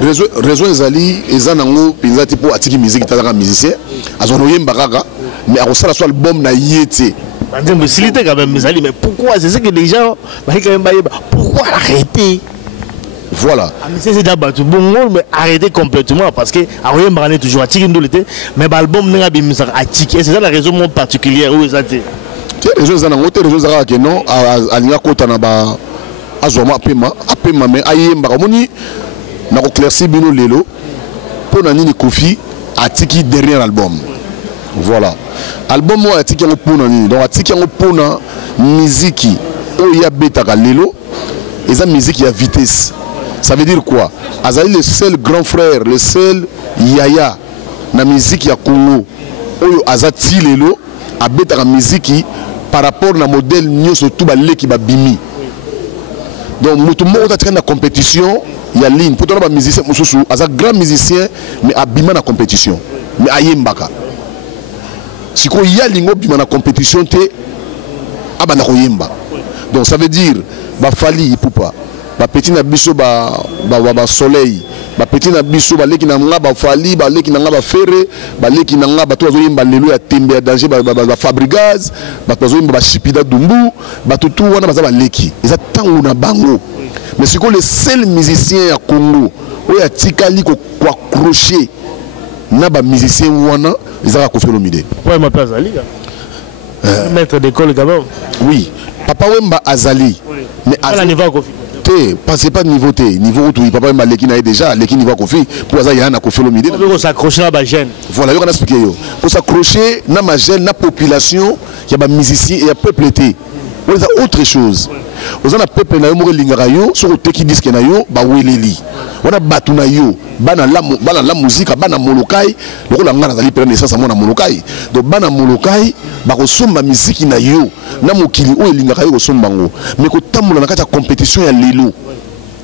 Réseau ezali ezanango pinza tipo atiki musique tazaka musicien azono yemba kaka mais akosala so album na yete bandem facilité quand même ezali mais pourquoi c'est ça que les gens ba quand même pourquoi arrêter voilà c'est d'abord bon mais arrêter complètement parce que aroyemba est toujours atiki ndolete mais l'album n'a bimisa atiki c'est ça la raison mon particulière où ezate c'est réseau ezanango te réseau zaka que non alinga kota na ba azoma apema mais ayemba komoni na ko clairci bino lelo pour nani Kofi atiki dernier album voilà album moi atiki ngo pour nani donc atiki ngo pour na musique o ya betaka lelo eza musique ya vitesse ça veut dire quoi azali le seul grand frère le seul yaya na musique ya Congo oyo azati lelo abetaka musique par rapport na modèle nyoso tout ba leki ba bimi donc mutu moko ta na compétition il y a ligne pour toi musicien mususu as un grand musicien mais abima na compétition mais ayembaka si ko y a lingo bima na compétition te abana ko yemba donc ça veut dire ba fali ipupa ba petit na biso ba soleil ba petit na biso ba leki na nga ba fali ba leki na nga ba ferre ba leki na nga ba to zo yemba lelo ya tembe ya danger ba fabrigaz ba to zo yemba ba chipida dumbu ba tutu wana ba za ba leki eza tangu na bango. Mais c'est que le seul musicien à Congo où il y a Tikali qui a accroché na ba musicien wana ils ont fait le midi. Ouais ma place Azali. Maître d'école Gabon. Oui, Papa Wemba Azali. Oui. Mais à niveau Kofi. C'est pas niveau T, niveau où Papa Wemba Lekina est déjà, Leki niveau Kofi pour Azali yana ko fait le midi. On s'accrocher à ba gêne. Voilà, on a expliqué yo. Pour s'accrocher na ma gêne na population, il y a ba musicien et il y a peuple T. On a autre chose. On a peuple na yo mo lingara yo sur teki disque na yo ba weleli. On a batu na yo bana la musique bana molokai loko la ngana zali prendre essence na molokai. Donc bana molokai ba ko somba musique na yo na mokili o lingara yo ko somba ngo. Mais ko tamula na kata compétition ya lelo.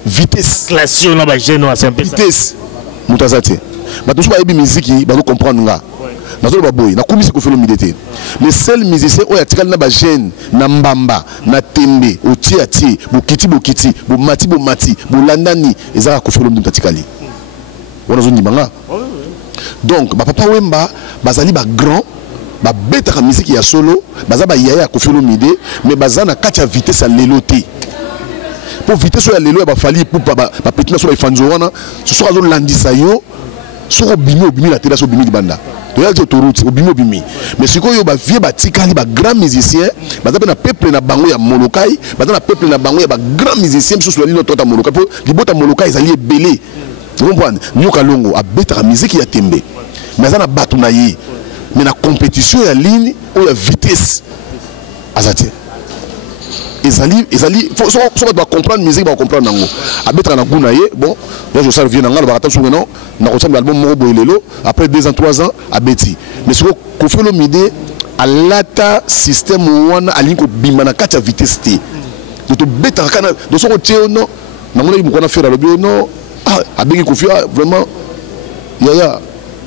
Vitesse classation na ba jeune c'est un peu vitesse. Mutazate. Ba to so ba ebi musique ba ko comprendre nga. Les seuls musiciens qui ont na gêne, na mbamba, na tembe, au tiati, bokiti, bomati, bolandani, ils ont fait le tatikali. Donc, papa Wemba, bazali ba grand, ba bête la musique ya solo, bazaba yaya kofi le midi, mais bazana katia vitesse à l'éloté. Pour vitesse à l'élo, ba fali pour ba petit na so ba fanzoana, ce sera zo landisa yo, so bimi la télé so bimi banda. Mais ce qu'on a vu, c'est un grand musicien, un peuple na bango ya molokai, un peuple na bango ya grand musicien, sur le ligne de molokai, les bottes molokai, ils allaient belé. Vous comprenez? Nous kalongo a bête la musique ya tembe, mais ça na batunaye, mais la compétition ya ligne ou la vitesse, azati. Ils faut comprendre musique, va comprendre nango. Abeta na gunaye, bon, là je sais bien nango, va attendre sur non, na ressemble album moko boyelelo, après 2 ans 3 ans abeti. Mais ce qu'on fait le midi à l'ata système one à l'inko bimana katia vitesse t. Donc beta kana, donc son tio non, nango na ibukona faire le bio non, ah abengi kofia vraiment yaya,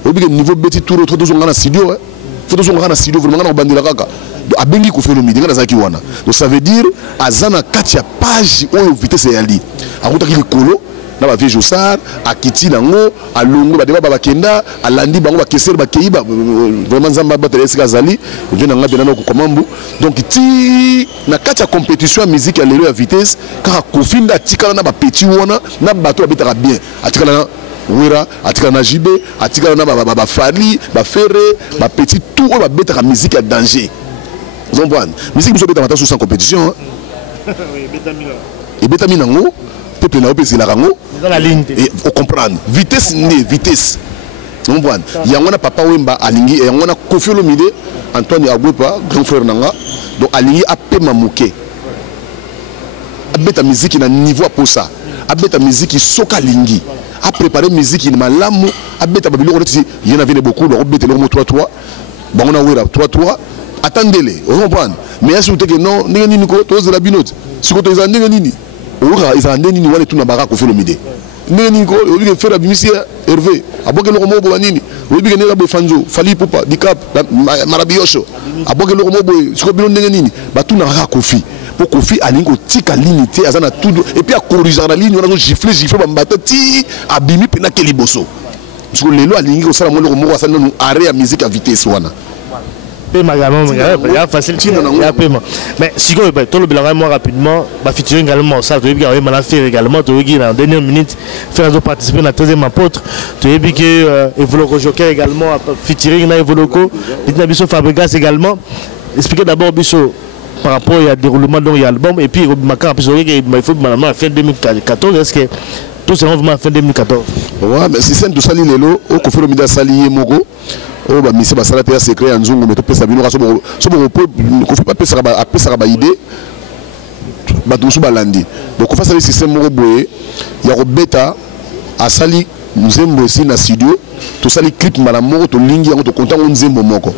obi niveau beti tout autre dans un studio, faut dans un studio vraiment na bandila kaka. Abengi ko fait le midi ngana zaki wana. Donc ça veut dire azana katia page ou vitesse ya li. Akuta ki likolo na ba vieux Jossard akiti nango alongo ba débat ba kenda alandi bango ba kesser ba keiba vraiment nzamba ba telesika zali vient nga benano ko komambu donc ti na kati ya compétition ya musique ya lelo ya vitesse car kofinda tikala na ba petit wona na bato abetaka bien atikala na Wira atikala na Jibe atikala na ba Fali ba Ferré ba petit tout ba betaka musique ya danger. Vous comprenez? Musique nous beta sous sans compétition. Oui, betamina. Et betamina ngo peuple na opesi la rango. Dans la ligne. Et on comprendre. Vitesse né vitesse. Vous comprenez? Yangona papa Wemba alingi et yangona Kofi Olomide Antoine Agwepa grand frère nanga donc alingi apema moké. Abeta musique na niveau pour ça. Abeta musique soka lingi. A préparé musique in malamu abeta babilo reti il y en avait beaucoup donc abeta le mot 3-3 ba on a wera 3-3 attendez-les vous comprenez mais est-ce que non ndenge nini ko to zela binote siko to ndenge nini ora ils ndenge nini wale tuna baka ko felo mide ndenge nini ko obi ke faire bimisi Hervé aboke le mo bo nini obi ke nela bo fanzo fali pupa dicap marabiyosho aboke le mo bo siko bino ndenge nini ba tuna baka kofi pour Kofi alingo tika limité azana tout et puis à corriger la ligne on a giflé ba mbata ti abimi pena keliboso parce que lelo alingi ko sala mo le mo asana no arrêt à musique à vitesse wana pe magamon ya facile ya paiement mais si ko tout le bilan moi rapidement ba featuring également ça tu veux bien faire également tu veux dire en dernière minute faire participer à la troisième apôtre tu veux bien que Evoloko Joker également featuring na Evoloko dit biso Fabregas également expliquer d'abord biso par rapport au déroulement de l'album et puis il faut maintenant fin 2014 est-ce que tout c'est vraiment fin 2014 ouais mais si c'est tout ça lelo au Kofi Olomide sali moko oh bah mise ba sala te secret nzungu mais to pesa bino so bon Kofi pas pesa ba idée ba tout ba landi donc face à le système moko boye ya ko beta asali nzembo aussi na studio to sali clip mala moko to lingi yango to content nzembo moko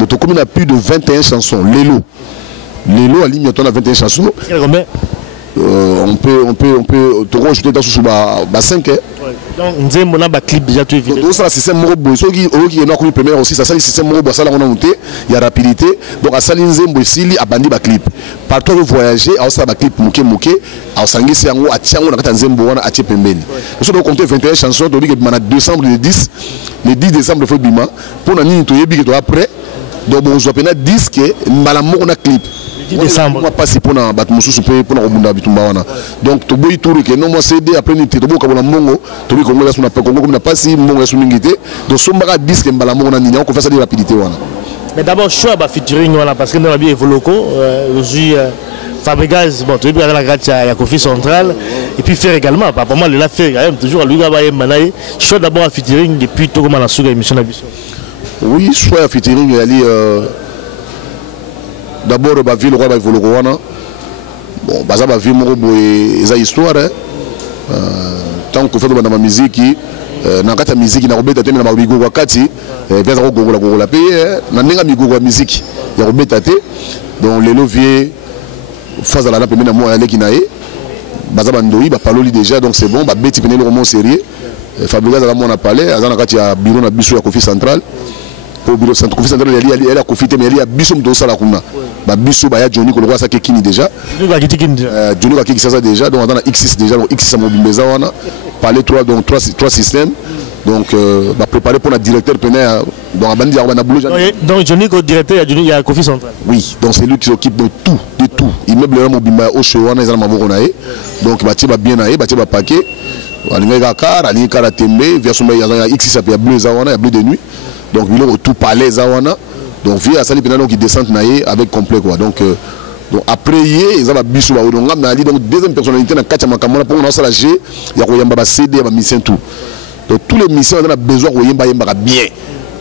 donc comme il a plus de 21 chansons Lelo a ligne on a 21 chansons. On peut te rajouter dans sous 5 hein. Donc nzembo na ba clip déjà tout évident. Donc ça le système morobo soki oki na ko première aussi ça le système morobo ça là on a monté il y a rapidité donc à sali nzembo sili abandi ba clip partout vous voyager à ça ba clip moké à sangisi yango a tiango na kata nzembo wana a tie pembeni. So donc compter 21 chansons to bi na décembre le 10 décembre faut bima pour na nini to yebi que to après donc on soit pena disque mbala moko na clip décembre on va passer pour na bat mususu pour na robunda bitumba wana donc to boy tour que non moi CD après ni to boka na mongo to bi kongo la suna pa kongo comme na passi mongo su mingité donc sombaka disque mbala moko na nini on fait ça de rapidité wana mais d'abord choix ba featuring wana parce que dans la bien Evoloko aujourd'hui Fabregas bon tu bien la grâce à Kofi Central et puis faire également pour moi le faire quand même toujours lui ga ba manaye choix d'abord à featuring depuis tout comme la sous émission na biso. Oui, soit featuring ali d'abord ba ville roi ba Evoloko wana bon baza ba vie moko boye eza histoire tant que fait ba musique na kata musique na robeta te na ba bigo wakati veza ko gogola paye na ninga migogo ya musique ya robeta te donc lelo vie phase la pembe na moi aleki nae baza ba ndoi ba paloli déjà donc c'est bon ba beti pene le roman sérieux Fabregas la mona parler azana kati ya bureau na biso ya Kofi Central au bureau centre Kofi Central elle a profité mais elle a biso mto sala kuna ba biso ba ya Johnny ko lokwa sa kekini déjà Johnny ba keki ça déjà donc on a X6 déjà donc X6 mobilisé wana parler trois systèmes donc ba préparer pour la directeur pena donc abandi ya bana boulot donc Johnny ko directeur il y a Kofi Central oui donc c'est lui qui s'occupe de tout immeuble mobimba au show wana ezana maboko nae donc ba tiba bien nae ba tiba paquet alinga car alinga la tembe version ya X6 ya bleu za wana ya bleu de nuit donc il a tout parlé zawana donc via sali penano qui descend naé avec complet quoi donc après ils ont biso ba odonga mais ali donc deuxième personnalité na kacha makamona pour on sala G ya ko yamba ba CD ba mission tout donc tous les missions on a besoin ko yamba bien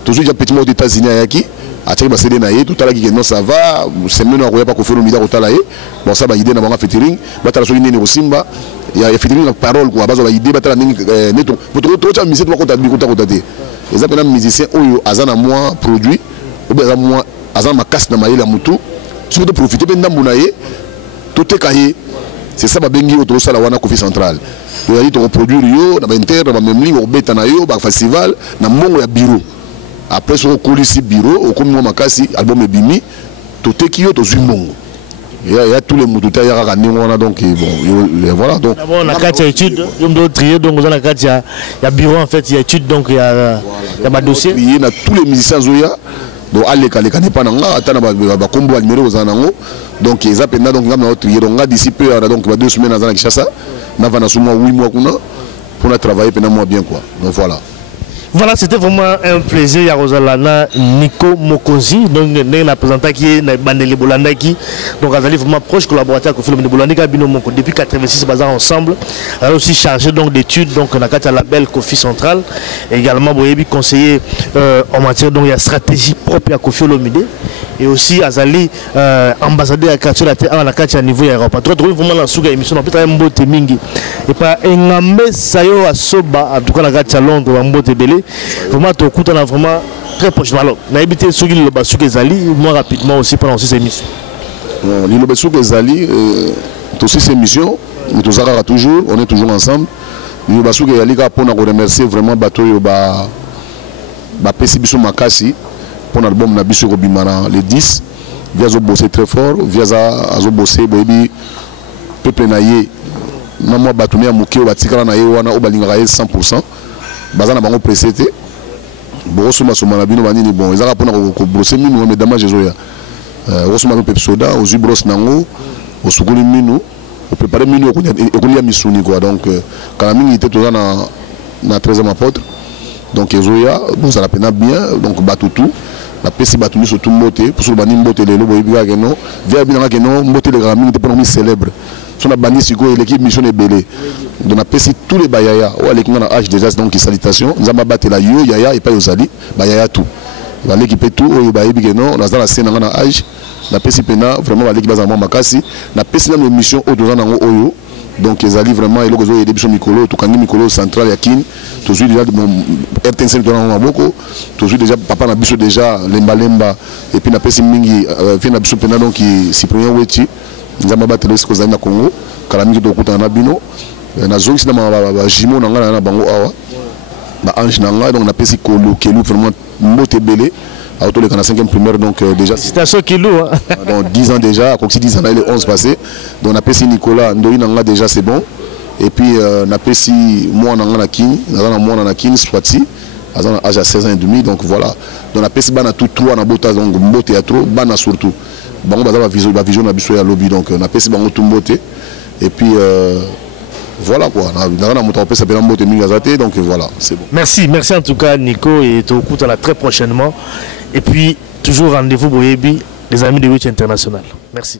toujours déjà petit mot aux États-Unis yaki a tiki ba CD naé tout à la qui non ça va c'est même on pas ko faire mida ko talaé bon ça ba idée na ba featuring ba tala so ni ne simba il y a featuring la parole quoi bazo ba idée ba tala ni neto pour tout mission to ko ta bi ko ta les appels musiciens oyo azana moi produit ou bien moi azana ma casse na maïla mutu tu peux profiter ben ndambunaye tout est cahier c'est ça ba bengi auto sala wana Kofi Central to yali to produire yo na ba inter na ba memli ko beta na yo ba festival na mongo ya bureau après so ko lisi bureau o comme moi makasi album ebimi to te ki yo to zui mongo Il y a tous les moutoutas, il y a Rani, donc bon, voilà. Donc, d'abord, on a 4 études, donc on a 4, il y a bureau en fait, il y a études, donc il y a ma dossier. Il y a tous les musiciens Zoya, donc Aleka n'est pas nanga, attends, combo à numéro aux anango, donc ils appellent donc on a d'ici peu, donc 2 semaines à Kinshasa, on a 8 mois pour travailler pendant moi bien quoi. Donc voilà. Voilà, c'était vraiment un plaisir, Yarozalana Nico Mokozi, donc nous présenté qui est Bandele Bolandaki, donc Azali vraiment proche collaborateur avec Philomene Bolandika Bino Moko depuis 86 bazar ensemble, elle a aussi chargé donc d'études donc on a un label Kofi Central, également Boyebi conseiller en matière donc il y a stratégie propre à Kofi Olomide et aussi Azali ambassadeur à quartier la terre à la quartier à niveau aéroport. Toi trouver vraiment la souga émission on peut travailler mbote mingi et pas engambe sayo à Soba en tout cas la quartier à Londres mbote belé. Vraiment, tu écoutes vraiment très prochainement. Alors, on a évité ceux qui le bassou que Zali, moi rapidement aussi pendant ces émissions. Le bassou que Zali, aussi ces émissions, nous toujours, on est toujours ensemble. Le bassou que Zali, pour nous remercier vraiment Bato Yoba, Pesibiso Makasi, pour l'album Nabiso Robimana, les 10, via zo bosser très fort, via zo bosser, baby, peuple naïe, non moi Batoumé à Mouké, Batikara naïe, wana Obalingaïe 100%. Bazana bango précédé borosoma soma na bino banini bon ezaka pona ko brosser minu mais dommage ezoya rosoma pe soda aux brosse nango au sukuli minu au préparer minu ko lia misuni quoi donc quand mingi était toujours na 13e apôtre donc ezoya bon ça la pena bien donc batutu la pesi batuni surtout mbote pour so bani mbote lelo boyibiga keno via binanga keno mbote le grand mingi te pona mi célèbre son a banni siko l'équipe mission est belé donc on a pesi tous les bayaya ou avec mon âge déjà donc salutation nous avons battu la yo yaya et pas yozali bayaya tout va l'équipe tout au bayibi keno on a dans la scène on a âge la pesi pena vraiment va l'équipe bazama makasi na pesi même mission au deux ans en oyo donc ils allaient vraiment et logo aider biso mikolo tout kangi mikolo central yakin toujours déjà RTNC dans na boko toujours déjà papa na biso déjà lemba et puis na pesi mingi fait na biso pena donc Cyprien Weti nzamba batelo siko za na Congo kala mingi to kuta na bino na zongi na ba jimo na ngana na bango awa ba ange na ngana donc na pesi kolo kelu vraiment moté belé auto le 5e primaire donc déjà c'est un saut kilo donc 10 ans déjà comme si 10 ans les 11 passé donc na pesi Nicolas Ndoi na ngana déjà c'est bon et puis na pesi moi na ngana kin na moi na kin Swati à âge à 16 ans et demi donc voilà donc na pesi bana tout 3 na bota donc mbote ya trop bana surtout bango baza ba vision na biso ya lobby donc na pesi bango tout mbote et puis voilà quoi na moto pesa pena mbote mingi azate donc voilà c'est bon. Merci en tout cas Nico et te écoute très prochainement et puis toujours rendez-vous Boyebi les amis de Witch International. Merci.